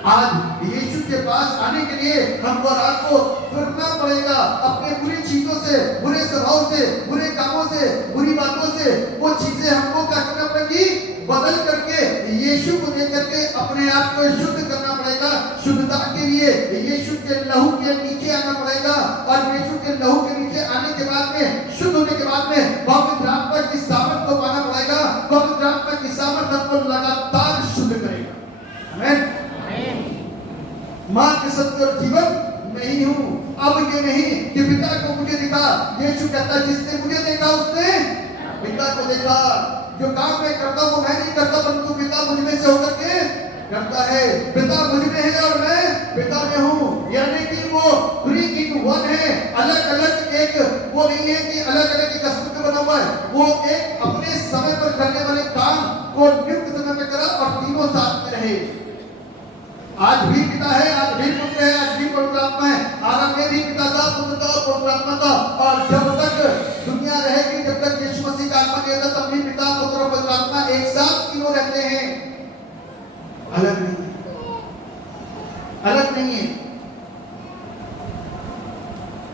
आज यीशु के पास आने के लिए हमको और आपको फिरना पड़ेगा, अपने बुरी चीजों से, बुरे स्वभाव से, बुरे कामों से, बुरी बातों से, वो चीजें हमको क्या करना पड़ेगी, बदल करके यीशु को लेकर के अपने आप को शुद्ध करना पड़ेगा। शुद्धता के लिए यीशु के लहू के नीचे आना पड़ेगा, और यीशु के लहू के नीचे आने के बाद में, शुद्ध होने के बाद में पवित्र आत्मा की सामर्थ को पाना पड़ेगा। पवित्र आत्मा की सामर्थ हमको लगातार शुद्ध करेगा। आमीन। मार्ग, सत्य और जीवन मैं ही हूँ। अब ये नहीं कि पिता को मुझे दिखा, यीशु कहता है जिसने मुझे देखा उसने पिता को देखा। जो काम मैं करता हूँ मैं नहीं करता, परंतु पिता मुझ में से होकर के करता है। पिता मुझ में है और मैं पिता में हूँ, यानी कि वो 3 in 1 है। अलग अलग एक वो नहीं है कि अलग अलग एक अस्तित्व में बना हुआ है, वो एक अपने समय पर करने वाले काम को नियुक्त समय में करा और तीनों साथ में रहे। आज भी पिता है, आज भी पुत्र है, आज भी पवित्र आत्मा है। आरंभ में भी पिता था, पुत्र था और पवित्र आत्मा था, और जब तक दुनिया रहेगी, जब तक यीशु मसीह का आत्मा रहेगा, तब भी पिता, पुत्र और पवित्र आत्मा एक साथ तीनों रहते हैं, अलग नहीं, अलग नहीं है।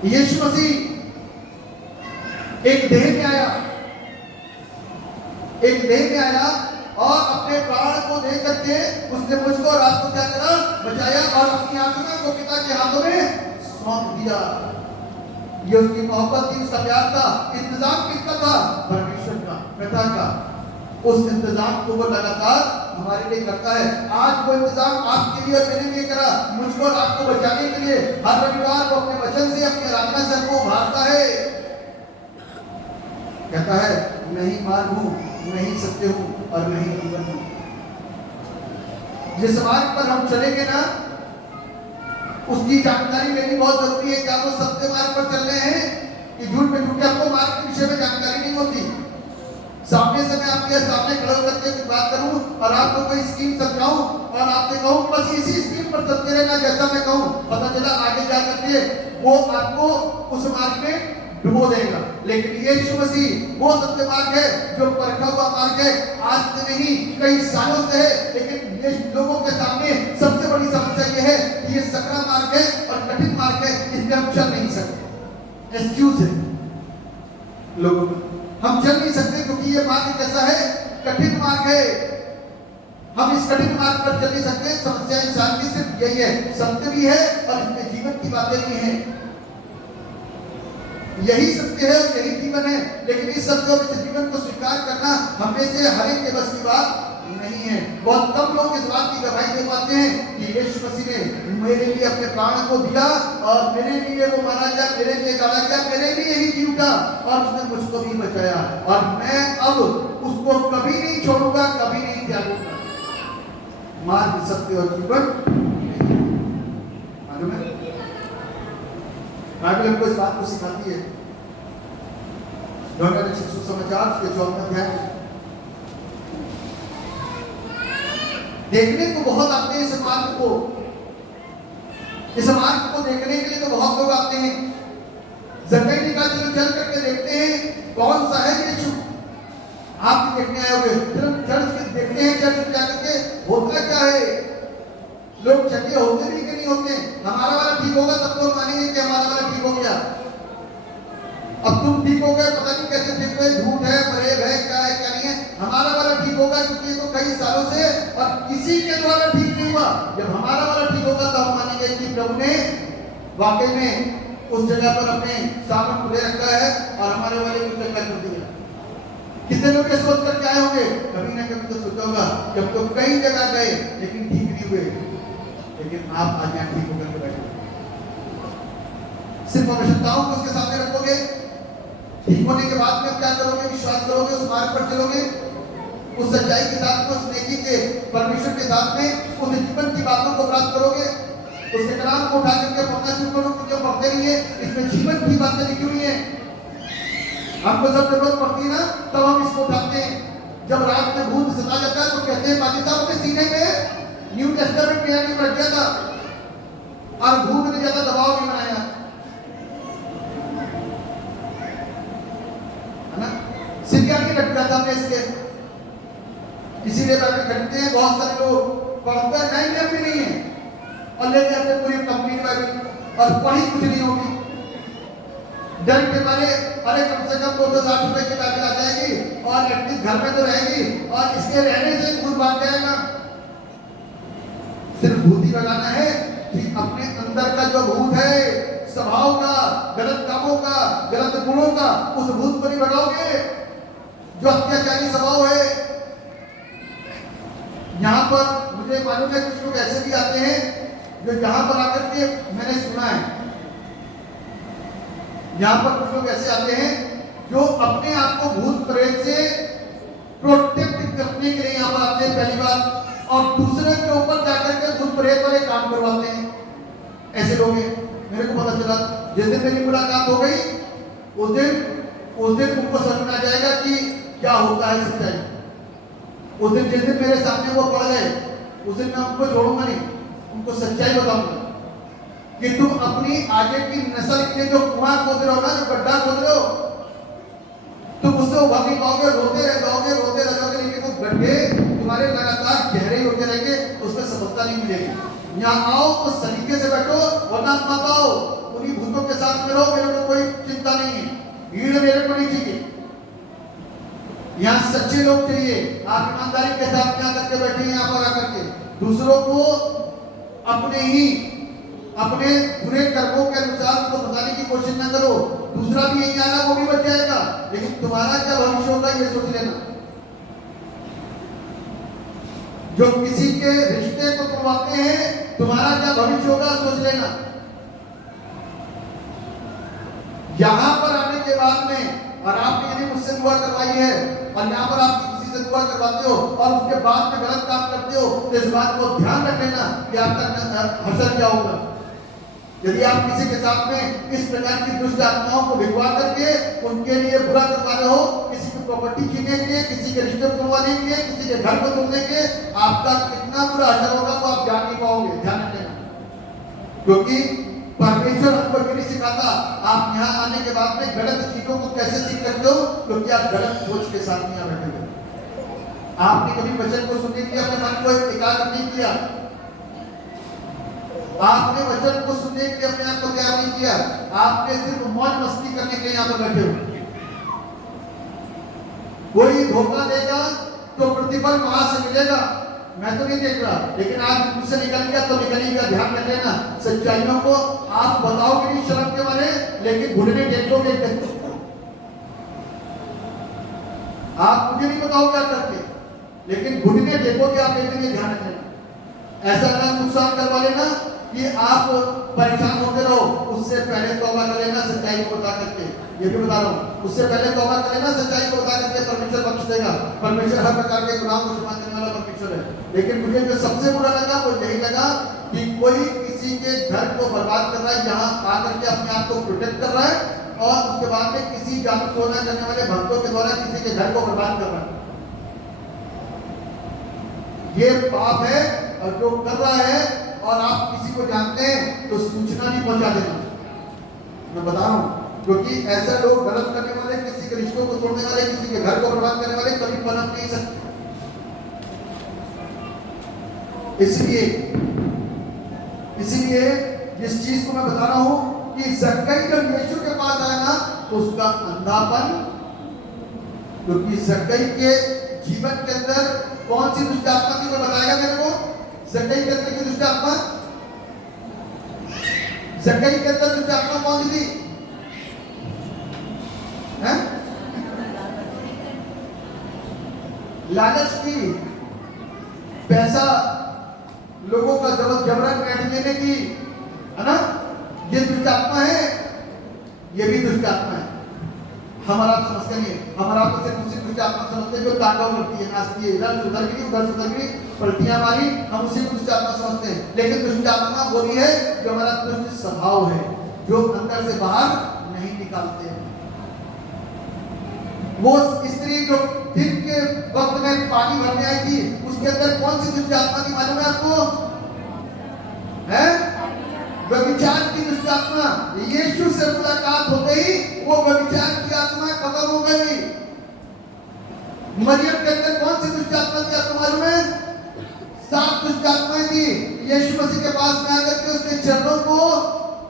यीशु मसीह एक देह में आया, एक देह में आया और अपने प्राण को दे करके उसने मुझको और आपको क्या करा, बचाया, और अपनी आत्मा को पिता के हाथों में सौंप दिया। ये उसकी मोहब्बत थी, उसका प्यार था। इंतजाम किसका था? परमेश्वर का, पिता का। उस इंतजाम को वो लगातार हमारे लिए करता है। आज वो इंतजाम आपके लिए और मेरे लिए करा, मुझको और आपको बचाने के लिए। हर रविवार वो अपने वचन से, अपनी आराधना से हमको उभारता है। कहता है मैं ही मार्ग हूँ, मैं ही सत्य हूँ और मैं ही जीवन हूँ। जिस मार्ग पर हम चलेंगे ना, उसकी जानकारी लेनी बहुत जरूरी है। क्या वो सत्य मार्ग पर चल रहे हैं कि झूठ में? क्योंकि आपको मार्ग के विषय में जानकारी नहीं होती। सामने से मैं आपके सामने खड़े होकर के कुछ बात करूं और आपको कोई स्कीम समझाऊं और आपसे कहूं बस इसी स्कीम पर चलते रहना जैसा मैं कहूं, पता चला आगे जा करके वो आपको उस मार्ग में डुबो देगा। लेकिन यीशु मसीह वो सत्य मार्ग है, जो परखा हुआ मार्ग है, आज से नहीं कई सालों से है। लेकिन ये लोगों के सामने सबसे बड़ी समस्या ये है कि ये सकरा मार्ग है और कठिन मार्ग है, इसमें हम चल नहीं सकते। एक्सक्यूज है लोगों को, हम चल नहीं सकते क्योंकि ये मार्ग कैसा है? कठिन मार्ग है। हम इस कठिन मार्ग पर चल नहीं सकते। समस्या इंसान की सिर्फ यही है, सत्य भी है और इसमें जीवन की बातें भी हैं। यही सत्य है और यही जीवन है, लेकिन इस सत्य और इस जीवन को स्वीकार करना हमें से हर एक के बस की बात नहीं है। बहुत कम लोग इस बात की गवाही दे पाते हैं कि यीशु मसीह ने मेरे लिए अपने प्राण को दिया और मेरे लिए वो मारा गया, मेरे लिए गाड़ा गया, मेरे लिए ही जी उठा और उसने मुझको भी बचाया, और मैं अब उसको कभी नहीं छोड़ूंगा, कभी नहीं त्यागूंगा। मार्ग, सत्य और जीवन, मालूम है? बाइबल हमको इस बात को सिखाती है। यूहन्ना रचित सुसमाचार उसके 14वें अध्याय में देखने को बहुत आते हैं। इस मार्ग को देखने के लिए तो बहुत लोग आते हैं। जकई निकाल चल करके देखते हैं कौन सा है यीशु। आप भी देखने आए होंगे, चर्च देखते हैं, चर्च में जाकर के होता क्या है, लोग चंगे होते भी कि नहीं होते। हमारा वाला ठीक होगा तब तो मानेंगे कि हमारा वाला ठीक हो गया। अब तुम ठीक हो गए, पता नहीं कैसे ठीक हुए, झूठ है, फरेब है, क्या है क्या नहीं है। हमारा वाला ठीक होगा क्योंकि ये तो कई सालों से और किसी के द्वारा ठीक नहीं हुआ। जब हमारा वाला ठीक होगा तो हम मानेंगे कि प्रभु ने वाकई में उस जगह पर अपने सामने खुले रखा है और हमारे वाले को चंगा कर दिया। कितने लोग ये सोच कर आए होंगे, कभी ना कभी तो सोचा होगा कि हम तो कई जगह गए लेकिन ठीक नहीं हुए, लेकिन आप आज यहाँ ठीक होकर के बैठे। सिर्फ आवश्यकताओं को उसके सामने रखोगे, ठीक होने के बाद में क्या करोगे? विश्वास करोगे, उस मार्ग पर चलोगे, उस सच्चाई के साथ में, उस नेकी के परमेश्वर के साथ में, उस जीवन की बातों को प्राप्त करोगे। उसके कलाम को उठा करके पढ़ना शुरू करो, जो पढ़ते नहीं है इसमें जीवन की बातें लिखी हुई है। हमको जब जरूरत पड़ती है ना तब हम इसको उठाते हैं। जब रात में भूत सता जाता है तो कहते हैं पाकिस्तान के सीने में न्यू टेस्टामेंट में बैठ गया था। और भूख ने ज्यादा दबाव नहीं बनाया, है ना। सिक्का नहीं लटका था अपने इसके, इसीलिए खरीदते हैं बहुत सारे लोग, पढ़ते नहीं भी नहीं है और ले जाते पूरी कंपनी में और पढ़ी कुछ नहीं होगी, डर के मारे अरे कम से कम 260 रुपए की बाइबल आ जाएगी और एटलीस्ट घर में तो रहेगी और इसके रहने से भूत भाग जाएगा। सिर्फ भूत ही भगाना है कि अपने अंदर का जो भूत है स्वभाव का, गलत कामों का, गलत गुणों का, उस भूत को नहीं भगाओगे जो अत्याचारी स्वभाव है। यहाँ पर मुझे मालूम है कुछ लोग ऐसे भी आते हैं जो यहाँ पर आकर के, मैंने सुना है यहाँ पर कुछ लोग ऐसे आते हैं जो अपने आप को भूत प्रेत से प्रोटेक्ट करने के लिए यहाँ पर आते हैं पहली बार, और दूसरे के ऊपर जाकर के भूत प्रेत वाले काम करवाते हैं। ऐसे लोग हैं, मेरे को पता चला जिस दिन मेरी मुलाकात हो गई उस दिन उनको समझ में आ जाएगा कि क्या होता है सच्चाई। उस दिन जिस दिन मेरे सामने वो पड़ गए उस दिन मैं उनको छोड़ूंगा नहीं, उनको सच्चाई बताऊंगा कि तुम अपनी आगे की नस्ल के जो कुआं खोद रहे हो ना, जो गड्ढा खोद रहे हो, तुम उससे उभर नहीं पाओगे, रोते रह जाओगे, लेकिन वो गड्ढे तुम्हारे लगातार गहरे होते रहेंगे, उसमें सफलता नहीं मिलेगी। यहाँ आओ तो सलीके से बैठो, वरना मत आओ, उन्हीं भूतों के साथ में रहो, मेरे को कोई चिंता नहीं है, भीड़ मेरे को नहीं चाहिए। यहाँ सच्चे लोग चाहिए। आप ईमानदारी के साथ यहाँ करके बैठे, यहाँ पर आकर के दूसरों को अपने बुरे कर्मों के अनुसार उनको बताने की कोशिश न करो। दूसरा भी यही आना, वो भी बच जाएगा, लेकिन तुम्हारा क्या भविष्य होगा ये सोच लेना। जो किसी के रिश्ते को तोड़वाते हैं, तुम्हारा क्या भविष्य होगा सोच लेना। यहां पर आने के बाद में, और आपने यदि मुझसे दुआ करवाई है और यहाँ पर आप किसी से दुआ करवाते हो और उसके बाद में गलत काम करते हो, तो इस बात को ध्यान रख लेना कि आपका असर क्या होगा। यदि आप किसी के साथ में इस प्रकार की दुष्ट आत्माओं को भिगवा करके उनके लिए बुरा करवा रहे हो, किसी की प्रॉपर्टी छीनने के लिए, किसी के रिश्ते तोड़वाने के लिए, किसी के घर को तोड़ने के, आपका कितना बुरा असर होगा वो आप जान नहीं पाओगे। ध्यान रखना, क्योंकि परमेश्वर हमको ये नहीं सिखाता आप यहाँ आने के बाद में गलत चीजों को कैसे सीख सकते हो, क्योंकि आप गलत सोच के साथ यहाँ बैठे हो। आपने कभी वचन को सुनने के लिए अपने मन को एकाग्र नहीं किया, आपने वचन को सुनने के लिए अपने आप को तैयार नहीं किया, आपने सिर्फ मौज मस्ती करने के लिए यहाँ पर बैठे हो। कोई धोखा देगा तो प्रतिफल वहां से मिलेगा, मैं तो नहीं देख रहा, लेकिन आज मुझसे निकल गया तो निकल गया। ध्यान रख लेना, सच्चाइयों को आप बताओगे नहीं शर्म के मारे, लेकिन घुटने टेकोगे। आप मुझे नहीं बताओगे क्या करके, लेकिन घुटने टेकोगे आप एक दिन। ध्यान रख लेना, ऐसा ना नुकसान करवा लेना कि आप परेशान होते रहो। उससे पहले तौबा कर लेना सच्चाई को बता करके, ये भी बता रहा हूँ, उससे पहले तौबा कर लेना सच्चाई को बता करके, परमेश्वर बख्श देगा। परमेश्वर हर प्रकार के गुनाह को क्षमा करने वाला परमेश्वर है। लेकिन मुझे जो सबसे बुरा लगा वो यही लगा कि कोई किसी के घर को बर्बाद कर रहा है, यहाँ आकर के अपने आप को प्रोटेक्ट कर रहा है और उसके बाद में किसी जादू टोना करने वाले भक्तों के द्वारा किसी के घर को बर्बाद कर रहा है। ये पाप है, और जो कर रहा है और आप किसी को जानते हैं तो सूचना भी पहुंचा देना। मैं बता रहा हूं, क्योंकि ऐसे लोग गलत करने वाले, किसी के रिश्तों को तोड़ने वाले, किसी के घर को बर्बाद करने वाले कभी पनप नहीं सकते। इसलिए जिस चीज को मैं बता रहा हूं कि जक्कई जब यीशु के पास आया ना तो उसका अंधापन, क्योंकि जक्कई के जीवन के अंदर कौन सी दुष्ट आत्मा थी वो बताएगा मेरे को। जक्कई के अंदर की दुष्ट आत्मा, जक्कई के अंदर दुष्ट आत्मा कौन सी थी? लालच की, पैसा, लोगों का जबरन बैठ लेने की, है ना, ये दुष्ट आत्मा है, ये भी दुष्ट आत्मा है। हमारा समझते नहीं, हमारा तो सिर्फ उसी दुष्ट आत्मा समझते जो तांडव करती है, नाचती है, इधर सुधर गई, पलटियां मारी, हम उसी को दुष्ट आत्मा समझते हैं। लेकिन दुष्ट आत्मा वो भी है जो हमारा दुष्ट स्वभाव है, जो अंदर से बाहर नहीं निकालते हैं। वो स्त्री जो दिन के वक्त में पानी भरने आई थी, उसके अंदर कौन सी दुष्ट आत्मा थी मालूम है आपको? है व्यभिचार की दुष्ट आत्मा, यीशु से मुलाकात होते ही वो व्यभिचार की आत्मा खत्म हो गई। मरियम के अंदर कौन सी दुष्ट आत्मा थी आपको मालूम है? 7 दुष्ट आत्माएं थी। यीशु मसीह के पास में आकर के उसके चरणों को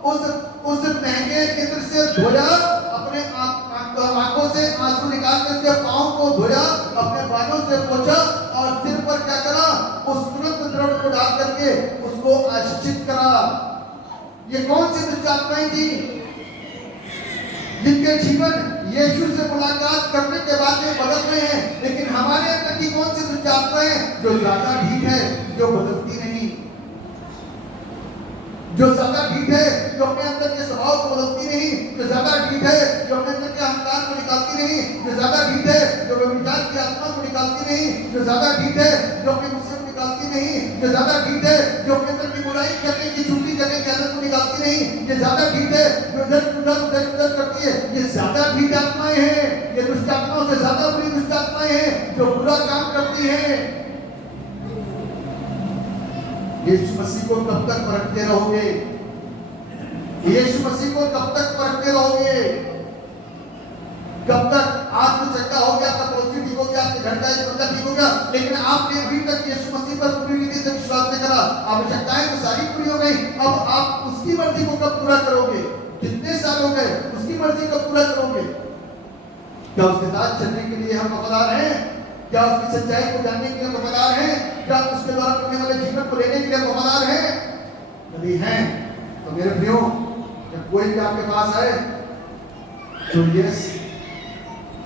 उस महंगे केंद्र से धोया, अपने आंखों से आंसू निकाल के उसके पांव को धोया, अपने बालों से पोंछा और सिर पर क्या करा? उस तुरंत द्रव्य को डाल करके उसको आशीषित करा। ये कौन सी दुष्ट आत्माएं थी जिनके जीवन यीशु से मुलाकात करने के बाद में बदल रहे हैं? लेकिन हमारे अंदर की कौन सी दुष्ट आत्माएं जो ज्यादा ढीठ है, जो बदलती नहीं, जो ज्यादा ढीठ है, जो अपने अंदर के स्वभाव को बदलती नहीं, जो ज्यादा ढीठ है, जो अपने अंदर के अहंकार को निकालती नहीं, जो ज्यादा ढीठ है, जो व्यभिचार की आत्मा को निकालती नहीं, जो ज्यादा ढीठ है, जो अपने गुस्से को निकालती नहीं, जो ज्यादा ढीठ है, जो अपने अंदर की बुराई करने की, चुगली करने की आदत को निकालती नहीं, ये ज्यादा ढीठ है, जो इधर करती है, ये ज्यादा ढीठ आत्माएं हैं। ये दुष्ट आत्माओं से ज्यादा बुरी दुष्ट आत्माएं हैं जो बुरा काम करती हैं। यीशु मसीह को कब तक परखते रहोगे? यीशु मसीह को कब तक परखते रहोगे? कब तक? आज तो चक्का हो गया, आपका पड़ोसी ठीक हो गया, आपके घर का एक बंदा ठीक हो गया, लेकिन आपने अभी तक यीशु मसीह पर पूरी रीति से विश्वास नहीं करा। आवश्यकताएं तो सारी पूरी हो गई, अब आप उसकी मर्जी को कब पूरा करोगे? कितने साल हो गए, उसकी मर्जी कब पूरा करोगे? क्या उसके साथ चलने के लिए हम वफादार हैं? क्या उसकी सच्चाई को जानने के लिए वफादार हैं? क्या उसके द्वारा मिलने वाले जीवन को लेने के लिए वफादार हैं? यदि हैं तो मेरे प्रियो, जब कोई भी आपके पास आए तो यस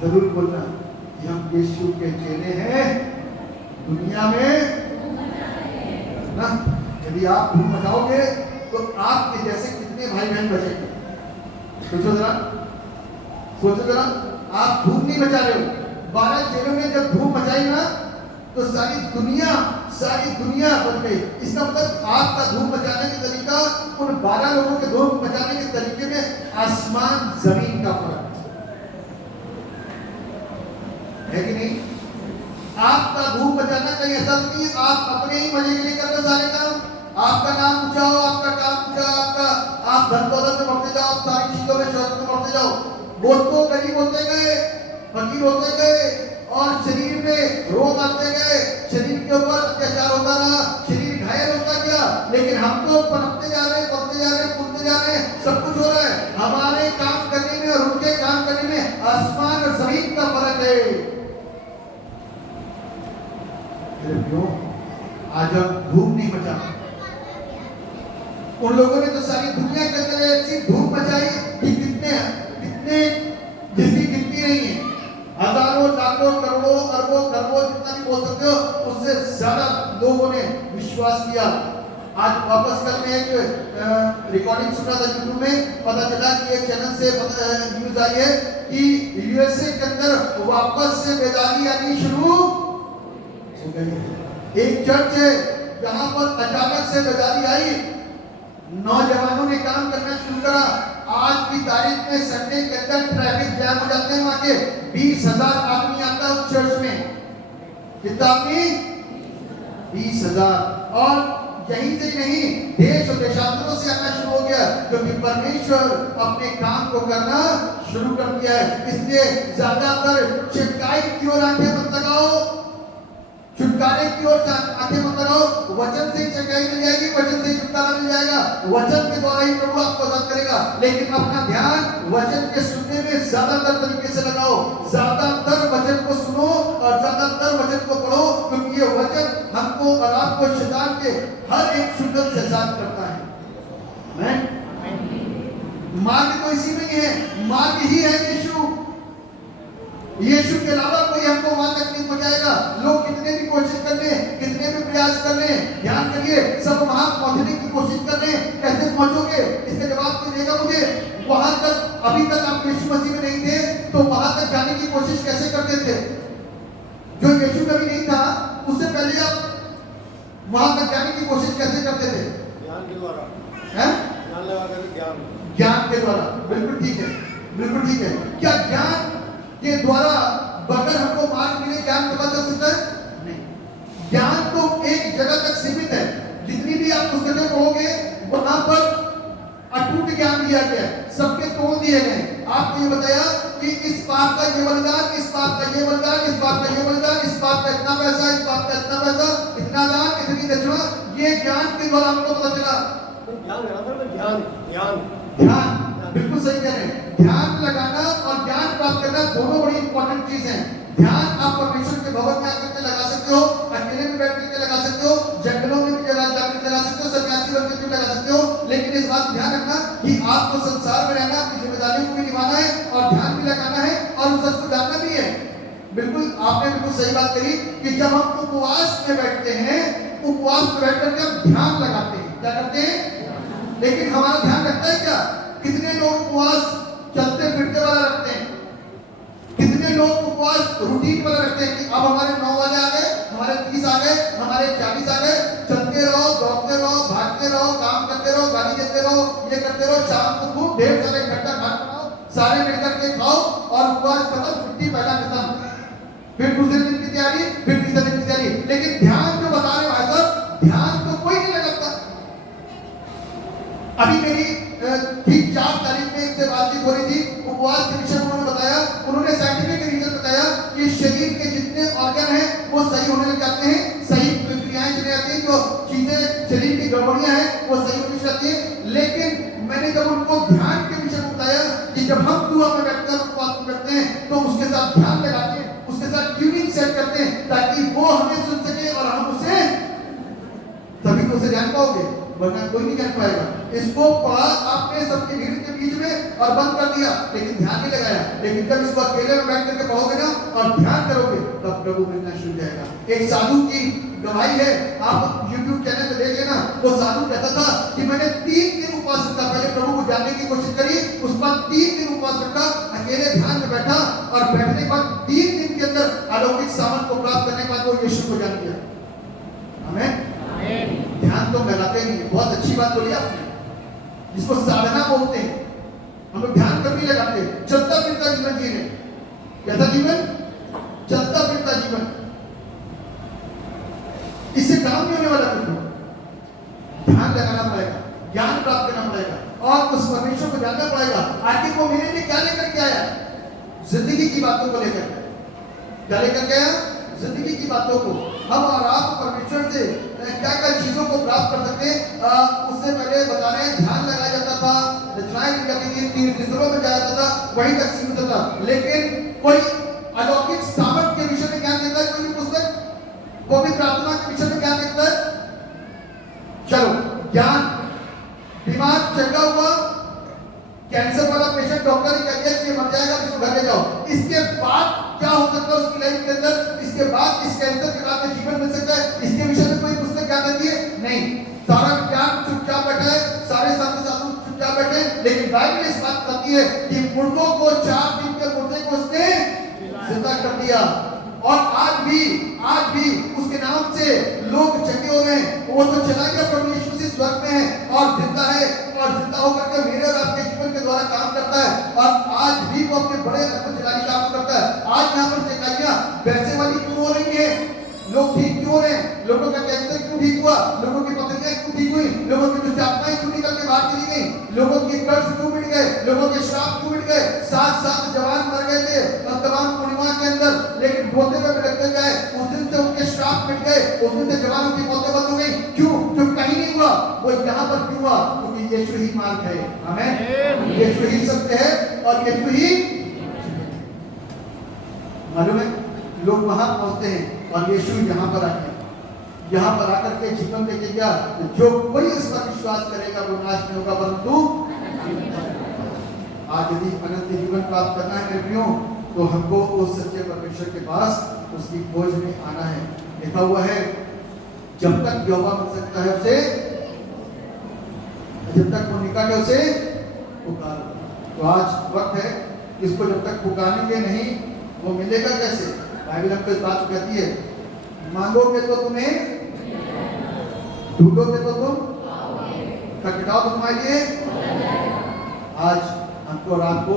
जरूर बोलना कि हम यीशु के चेले हैं दुनिया में ना। यदि आप धूम मचाओगे तो आपके जैसे कितने भाई बहन बचेंगे? सोचो जरा, सोचो जरा, आप धूम नहीं मचा रहे हो। 12 चेलों ने जब धूम मचाई ना तो सारी दुनिया बन गई। इसका मतलब आपका धूम मचाने का तरीका उन 12 लोगों के धूम मचाने के तरीके में आसमान जमीन का फर्क है कि नहीं? आपका धूम मचाना कहीं ऐसा नहीं है आप अपने ही मजे के लिए करना सारे काम। आपका नाम ऊंचा हो, आपका काम ऊंचा, आप धन दौलत में बढ़ते जाओ, आप सारी चीजों में शौक में बढ़ते जाओ। वो तो गरीब होते गए, फकीर होते गए और शरीर में रोग आते गए, शरीर के ऊपर अत्याचार होता रहा, शरीर घायल होता गया, लेकिन हम तो पनपते जा रहे हैं, बढ़ते जा रहे हैं, कूदते जा रहे हैं, सब कुछ हो रहा है। हमारे काम करने में और उनके काम करने में आसमान और जमीन का फर्क है। आज हम धूम नहीं मचा। उन लोगों ने तो सारी दुनिया के अंदर ऐसी धूम मचाई कि कितने जिसकी गिनती नहीं है। हजारों, लाखों, करोड़ों, अरबों, खरबों, जितना भी बोल सकते हो, उससे ज्यादा लोगों ने विश्वास किया। आज वापस कल में एक रिकॉर्डिंग सुना था यूट्यूब में, पता चला कि एक चैनल से न्यूज आई है कि यूएसए के अंदर वापस से बेदारी आनी शुरू हो गई। एक चर्च है जहां पर अचानक से बेदारी आई, नौजवानों ने काम करना शुरू करा। आज की तारीख में संडे के अंदर ट्रैफिक जैम हो जाते हैं। वहां के 20,000 आदमी आता है उस चर्च में। कितना आदमी? 20,000। और यहीं से नहीं, देश और देशांतरों से आना शुरू हो गया, क्योंकि परमेश्वर अपने काम को करना शुरू कर दिया है। इसलिए ज्यादातर छिटकाई की ओर आंखें मत लगाओ, छुटकारे की ओर आंखें मत लगाओ। वचन से ही छिटकाई मिल जाएगी, वचन से ही छुटकारा मिल जाएगा, वचन के द्वारा ही प्रभु आपको मदद करेगा। लेकिन अपना ध्यान वचन के सुनने में ज्यादातर तरीके से लगाओ। ज्यादातर वचन को सुनो और ज्यादातर वचन को पढ़ो, क्योंकि ये वचन हमको और आपको शैतान के हर एक शुद्धल से आजाद करता है। मार्ग तो इसी में ही है, मार्ग ही है यीशु। यीशु के अलावा कोई हमको वहां तक नहीं पहुंचाएगा। लोग कितने भी कोशिश कर ले, कितने भी प्रयास कर ले, ध्यान करिए, सब वहां पहुंचने की कोशिश कर ले, कैसे पहुंचोगे? इसका जवाब तो देगा मुझे। वहां तक अभी तक आप यीशु मसीह में नहीं थे तो वहां तक जाने की कोशिश कैसे करते थे? जो यीशु कभी नहीं था उससे पहले आप वहां तक जाने की कोशिश कैसे करते थे? ज्ञान के द्वारा। हैं? ज्ञान के द्वारा। बिल्कुल ठीक है, बिल्कुल ठीक है। क्या ज्ञान के द्वारा बगैर हमको मार्ग मिले ज्ञान पता चल सकता है? नहीं। ज्ञान तो एक जगह तक सीमित है। जितनी भी आप पुस्तकें पढ़ोगे वहां पर ज्ञान दिया गया है, सबके तोड़ दिए गए। आपको ये बताया कि इस बात का ये बलिदान, इस बात का ये बलिदान, इस बात का ये बलिदान, इस बात का इतना पैसा, इस बात का इतना पैसा, इतना दान, इतनी दक्षिणा, ये ज्ञान के द्वारा हमको पता चला। ध्यान लगाना था, ध्यान ध्यान ध्यान, बिल्कुल सही कह रहे हैं। ध्यान लगाना और ज्ञान प्राप्त करना दोनों बड़ी इंपॉर्टेंट चीज हैं। ध्यान आप परमेश्वर के भवन में आकर के लगा सकते हो, अकेले में बैठ करके लगा सकते हो, जंगलों में भी जाकर लगा सकते हो, सन्यासी बन करके भी लगा सकते हो, लेकिन इस बात ध्यान रखना कि आपको संसार में रहना, अपनी जिम्मेदारियों को भी निभाना है और ध्यान भी लगाना है और उस सच को जानना भी है। बिल्कुल आपने बिल्कुल सही बात कही कि जब हम उपवास में बैठते हैं, उपवास में बैठ करके हम ध्यान लगाते हैं। क्या करते हैं? लेकिन हमारा ध्यान रखता है क्या? कितने लोग उपवास चलते फिरते वाला रखते हैं, कितने लोग उपवास रूटीन वाला रखते हैं कि अब हमारे 9 वाले आ गए, हमारे 30 आ गए, हमारे 40 आ गए, चलते रहो, दौड़ते रहो, भागते रहो, काम करते रहो, गाली देते रहो, ये करते रहो, शाम को खूब ढेर सारे इकट्ठा खाना बनाओ, सारे मिलकर के खाओ और उपवास खत्म, छुट्टी पहला खत्म, फिर दूसरे दिन की तैयारी, फिर तीसरे दिन की तैयारी। लेकिन ध्यान जो बता रहे भाई साहब, ध्यान तो कोई नहीं लगाता। अभी मेरी ठीक 4 तारीख में एक से बातचीत हो रही थी, उपवास के विषय में उन्होंने बताया, उन्होंने साइंटिफिक रीजन बताया कि शरीर के जितने ऑर्गन हैं वो सही होने लग जाते हैं, सही प्रक्रियाएं चली जाती हैं, जो चीजें शरीर की गड़बड़ियां हैं वो सही होने जाती है। लेकिन मैंने जब उनको ध्यान के विषय में बताया कि जब हम दुआ में बैठकर उपवास में बैठते हैं तो उसके साथ ध्यान लगाते हैं, उसके साथ ट्यूनिंग सेट करते हैं ताकि वो हमें सुन सके और हम उसे, तभी तो उसे जान पाओगे, वरना कोई नहीं जान पाएगा। इसको पढ़ा आपने सबके भीड़ के बीच में और बंद कर दिया, लेकिन ध्यान नहीं लगाया। लेकिन जब इसको अकेले में बैठ करके पढ़ोगे ना और ध्यान करोगे तब प्रभु मिलना शुरू हो जाएगा। एक साधु की गवाही है, आप YouTube चैनल पे देख लेना। वो साधु कहता था कि मैंने 3 दिन उपवास रखा, पहले प्रभु को जानने की कोशिश करी, उस बाद 3 दिन उपवास रखा, अकेले ध्यान में बैठा और बैठने के बाद 3 दिन के अंदर अलौकिक सामर्थ को प्राप्त करने के बाद वो यीशु को जान लिया। आमीन। ध्यान तो लगाते नहीं, बहुत अच्छी बात बोली आपने, जिसको साधना बोलते हैं। हम लोग ध्यान कभी नहीं लगाते, चलता फिरता जीवन जी रहे। कैसा जीवन? चलता फिरता जीवन, इससे काम नहीं होने वाला। बिल्कुल ध्यान लगाना पड़ेगा, ज्ञान प्राप्त करना पड़ेगा और उस परमेश्वर को जानना पड़ेगा। आखिर वो मेरे लिए क्या लेकर के आया? जिंदगी की बातों को लेकर, क्या लेकर के आया? जिंदगी की बातों को। हम और आप परमेश्वर से क्या क्या चीजों को प्राप्त कर सकते हैं, उससे पहले बता रहे हैं ध्यान लगाया जाता था, रचनाएं की जाती थी, 3 तीसरों में जाया जाता था, वहीं तक सीमित था। लेकिन कोई अलौकिक सामर्थ के विषय में ज्ञान देता है, कोई भी पुस्तक पवित्र आत्मा के विषय में ज्ञान देता है? चलो, ज्ञान, बीमार चंगा हुआ, कैंसर वाला पेशेंट, डॉक्टर ने कह दिया कि मर जाएगा, इसको घर ले जाओ। इसके बाद क्या हो सकता है उसकी लाइफ के अंदर? इसके बाद इस कैंसर के बाद में जीवन मिल सकता है? इसके विषय में कोई पुस्तक क्या देती है? नहीं। सारा विज्ञान चुपचाप बैठा है, सारे साधु चुपचाप बैठे, लेकिन बाइबल इस बात कहती है कि मुर्दों को 4 दिन के मुर्दे को उसने जिंदा कर दिया। और आज भी उसके नाम से लोग चंगे हो रहे हैं। वो तो चला गया, प्रभु यीशु मसीह स्वर्ग में है और जिंदा है, और जिंदा होकर के मेरे और आपके जीवन के द्वारा काम करता है। और आज भी वो अपने बड़े अद्भुत जलाली काम करता है। आज यहाँ पर चंगाइयां वैसे वाली क्यों हो रही है? लोग ठीक क्यों हो रहे हैं? लोगों का कैंसर क्यों ठीक हुआ? लोगों की पथरियां क्यों ठीक हुई? लोगों की दुष्ट आत्माएं क्यों निकल के बाहर चली गई? लोगों की कर्ज क्यों मिट गए? लोगों के श्राप क्यों मिट गए? 7 जवान मर गए थे तमाम पूर्णिमा के अंदर, लेकिन पोते में बिलखते गए, उस दिन से उनके श्राप मिट गए, उस दिन से जवानों की मौतें बंद हो गई। क्यों? जो कहीं नहीं हुआ वो यहाँ पर क्यों हुआ? क्योंकि यीशु ही मार्ग है। आमीन। यीशु ही सत्य है और यीशु ही, मालूम है, लोग वहां पहुंचते हैं और यीशु यहाँ पर आकर के जीवन देके क्या, जो कोई इस पर विश्वास करेगा वो नाश नहीं होगा परंतु। आज यदि अनंत जीवन प्राप्त करना है मेरे प्रियो, तो हमको उस सच्चे परमेश्वर के पास उसकी खोज में आना है। लिखा हुआ है, जब तक यहोवा मिल सकता है उसे, जब तक वो निकट है उसे पुकारो। तो आज वक्त है, इसको जब तक पुकारेंगे नहीं वो मिलेगा कैसे? बाइबल हमको इस बात कहती है, मांगोगे तो तुम्हें, ढूंढोगे तो तुम, खटखटाओ तो तुम्हारे लिए। आज हमको और आपको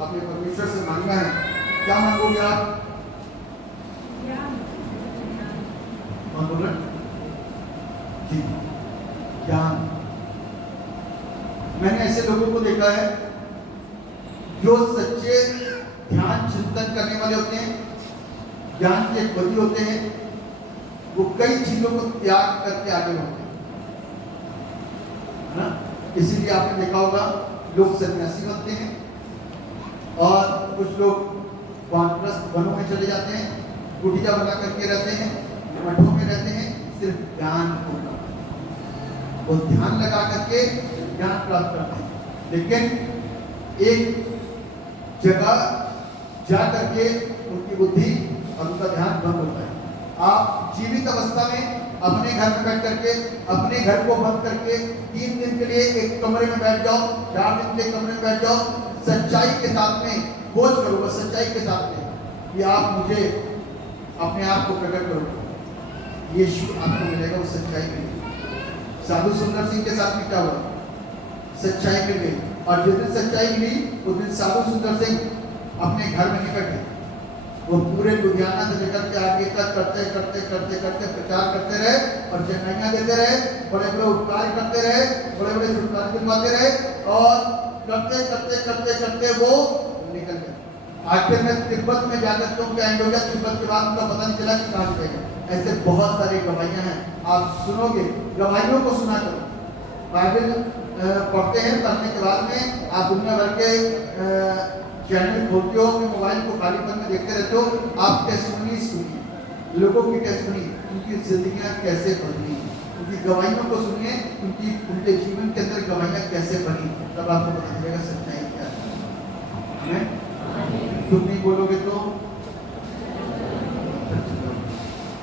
अपने परमेश्वर से मांगना है। क्या मांगोगे आप? कौन बोल रहे? जी, ज्ञान। मैंने ऐसे लोगों को देखा है जो सच्चे ध्यान चिंतन करने वाले होते हैं, ज्ञान के खोजी होते हैं, वो कई चीजों को त्याग करके आगे बढ़ते हैं ना। इसीलिए आपने देखा होगा लोग सन्यासी बनते हैं और कुछ लोग वानप्रस्थ वनों में चले जाते हैं, कुटिया बना करके रहते हैं, मठों में रहते हैं, सिर्फ ज्ञान को वो ध्यान लगा करके ज्ञान प्राप्त करते हैं। लेकिन एक जगह जा करके उनकी बुद्धि और उनका ध्यान बंद होता है। आप जीवित अवस्था में अपने घर में बैठ करके अपने घर को बंद करके 3 दिन के लिए एक कमरे में बैठ जाओ, 4 दिन के कमरे में बैठ जाओ, सच्चाई के साथ में खोज करो, बस सच्चाई के साथ में कि आप मुझे अपने आप को प्रकट करो, यीशु आपको मिलेगा उस सच्चाई में। साधु सुंदर सिंह के साथ में क्या हुआ? सच्चाई मिल गई, और जिस दिन सच्चाई मिली उस दिन साधु सुंदर सिंह अपने घर में नहीं बैठे, वो पूरे लुधियाना से लेकर के आगे तक करते करते करते करते प्रचार करते रहे और चेन्नैया देते रहे, बड़े बड़े उपकार करते रहे, बड़े बड़े छुटकारे दिलवाते रहे, और करते करते करते करते वो निकल गए। आखिर में तिब्बत में जाकर क्यों क्या एंड हो गया, तिब्बत के बाद उनका पता नहीं चला कि कहाँ गए। ऐसे बहुत सारी गवाहियां हैं, आप सुनोगे, गवाहियों को सुना करो। बाइबल पढ़ते हैं, पढ़ने के बाद में आप दुनिया भर के चैनल खोलते हो, अपने मोबाइल को खालीपन में देखते रहते हो, आप टेस्टिमनी सुनिए, लोगों की टेस्टिमनी, उनकी जिंदगियां कैसे बदली, उनकी गवाहियों को सुनिए, उनके जीवन के अंदर गवाहियां कैसे बनी, तब आपको पता चलेगा सच्चाई क्या है। तुम नहीं बोलोगे तो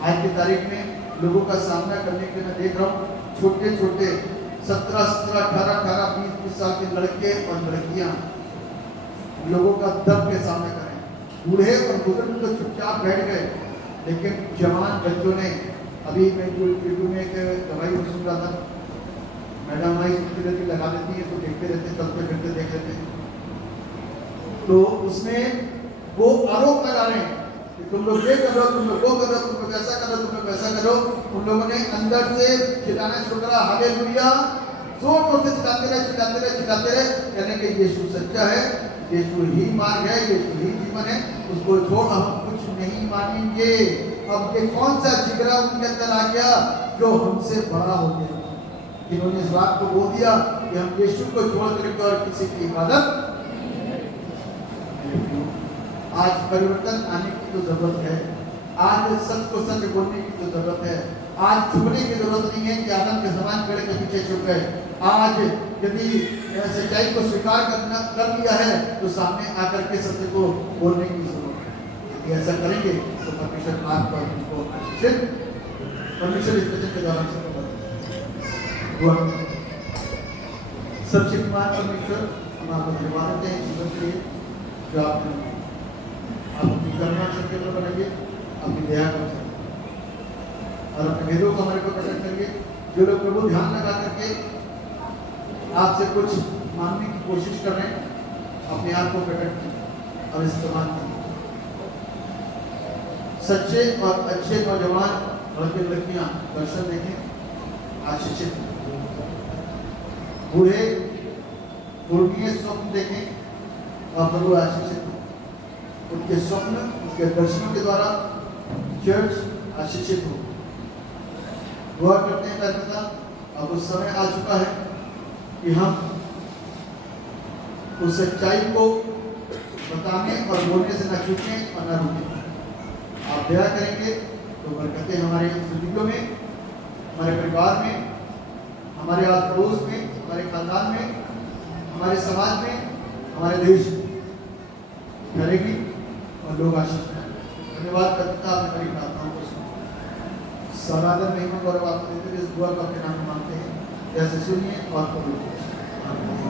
आज की तारीख में लोगों का सामना करने के लिए मैं देख रहा हूँ, छोटे छोटे 17, 18, 20 साल के लड़के और लड़कियां लोगों का दब के सामने करें। बूढ़े और बुजुर्ग तो चुपचाप बैठ गए, लेकिन जवान बच्चों ने, अभी मैं यूट्यूब में एक दवाई सुन रहा था, मैडम भाई सुनती रहती, लगा देती है तो देखते रहते, चलते फिरते देख लेते, तो उसमें वो आरोप लगा रहे हैं कि तुम लोग ये कर रहे हो, तुम लोग वो कर रहे हो, तुम लोग ऐसा कर रहे हो, तुम लोग वैसा करो। उन लोगों ने अंदर से चिल्लाना शुरू करा, हालेलुया, जोर से चिल्लाते रहे, कहने के यीशु सच्चा है, यीशु ही मार्ग है, यीशु ही जीवन है, उसको छोड़ हम कुछ नहीं मानेंगे। अब ये कौन सा जिगरा उनके अंदर आ गया जो हमसे बड़ा हो गया, जिन्होंने इस बात को बोल दिया कि हम यीशु को छोड़ करके और किसी की इबादत। आज परिवर्तन आने की तो जरूरत है, आज सच को सच बोलने की तो जरूरत है, आज छुपने की जरूरत नहीं है कि आदम के समान पेड़ के पीछे छुप गए। आज यदि सच्चाई को स्वीकार कर लिया है तो सामने आकर के सत्य को बोलने की जरूरत है। यदि ऐसा करेंगे तो परमेश्वर आपको उनको परमेश्वर इस वचन के दौरान से सबसे कुमार परमेश्वर, हम आपको धन्यवाद देते हैं जीवन के लिए जो आपने अपनी करुणा के ऊपर बनाइए, अपनी दया कर और अपने भेदों को हमारे को प्रकट करिए। जो लोग प्रभु ध्यान लगा करके आपसे कुछ मांगने की कोशिश कर रहे हैं, अपने आप को प्रकट कीजिए और इस्तेमाल कीजिए। सच्चे और अच्छे नौजवान और लड़कियां दर्शन देखें, आशीषित बूढ़े मुर्गिए स्वप्न देखें और प्रभु आशीषित हो। उनके स्वप्न, उनके दर्शनों के द्वारा चर्च आशीषित हो। दुआ करते हैं पिता, अब उस समय आ चुका है कि हम उस सच्चाई को बताने और बोलने से न चूकें और न रुकें। आप दया करेंगे तो बरकतें हमारे जिंदगियों में, हमारे परिवार में, हमारे आस पड़ोस में, हमारे खानदान में, हमारे समाज में, हमारे देश में करेगी और लोग आशीष पाएंगे। धन्यवाद करता हूं, हमारी प्रार्थनाओं को सुनो। समाधान महिमा गौरव आपको देते हुए इस दुआ को अपने नाम में मांगते हैं, जैसे सुनिए और कबूल करें।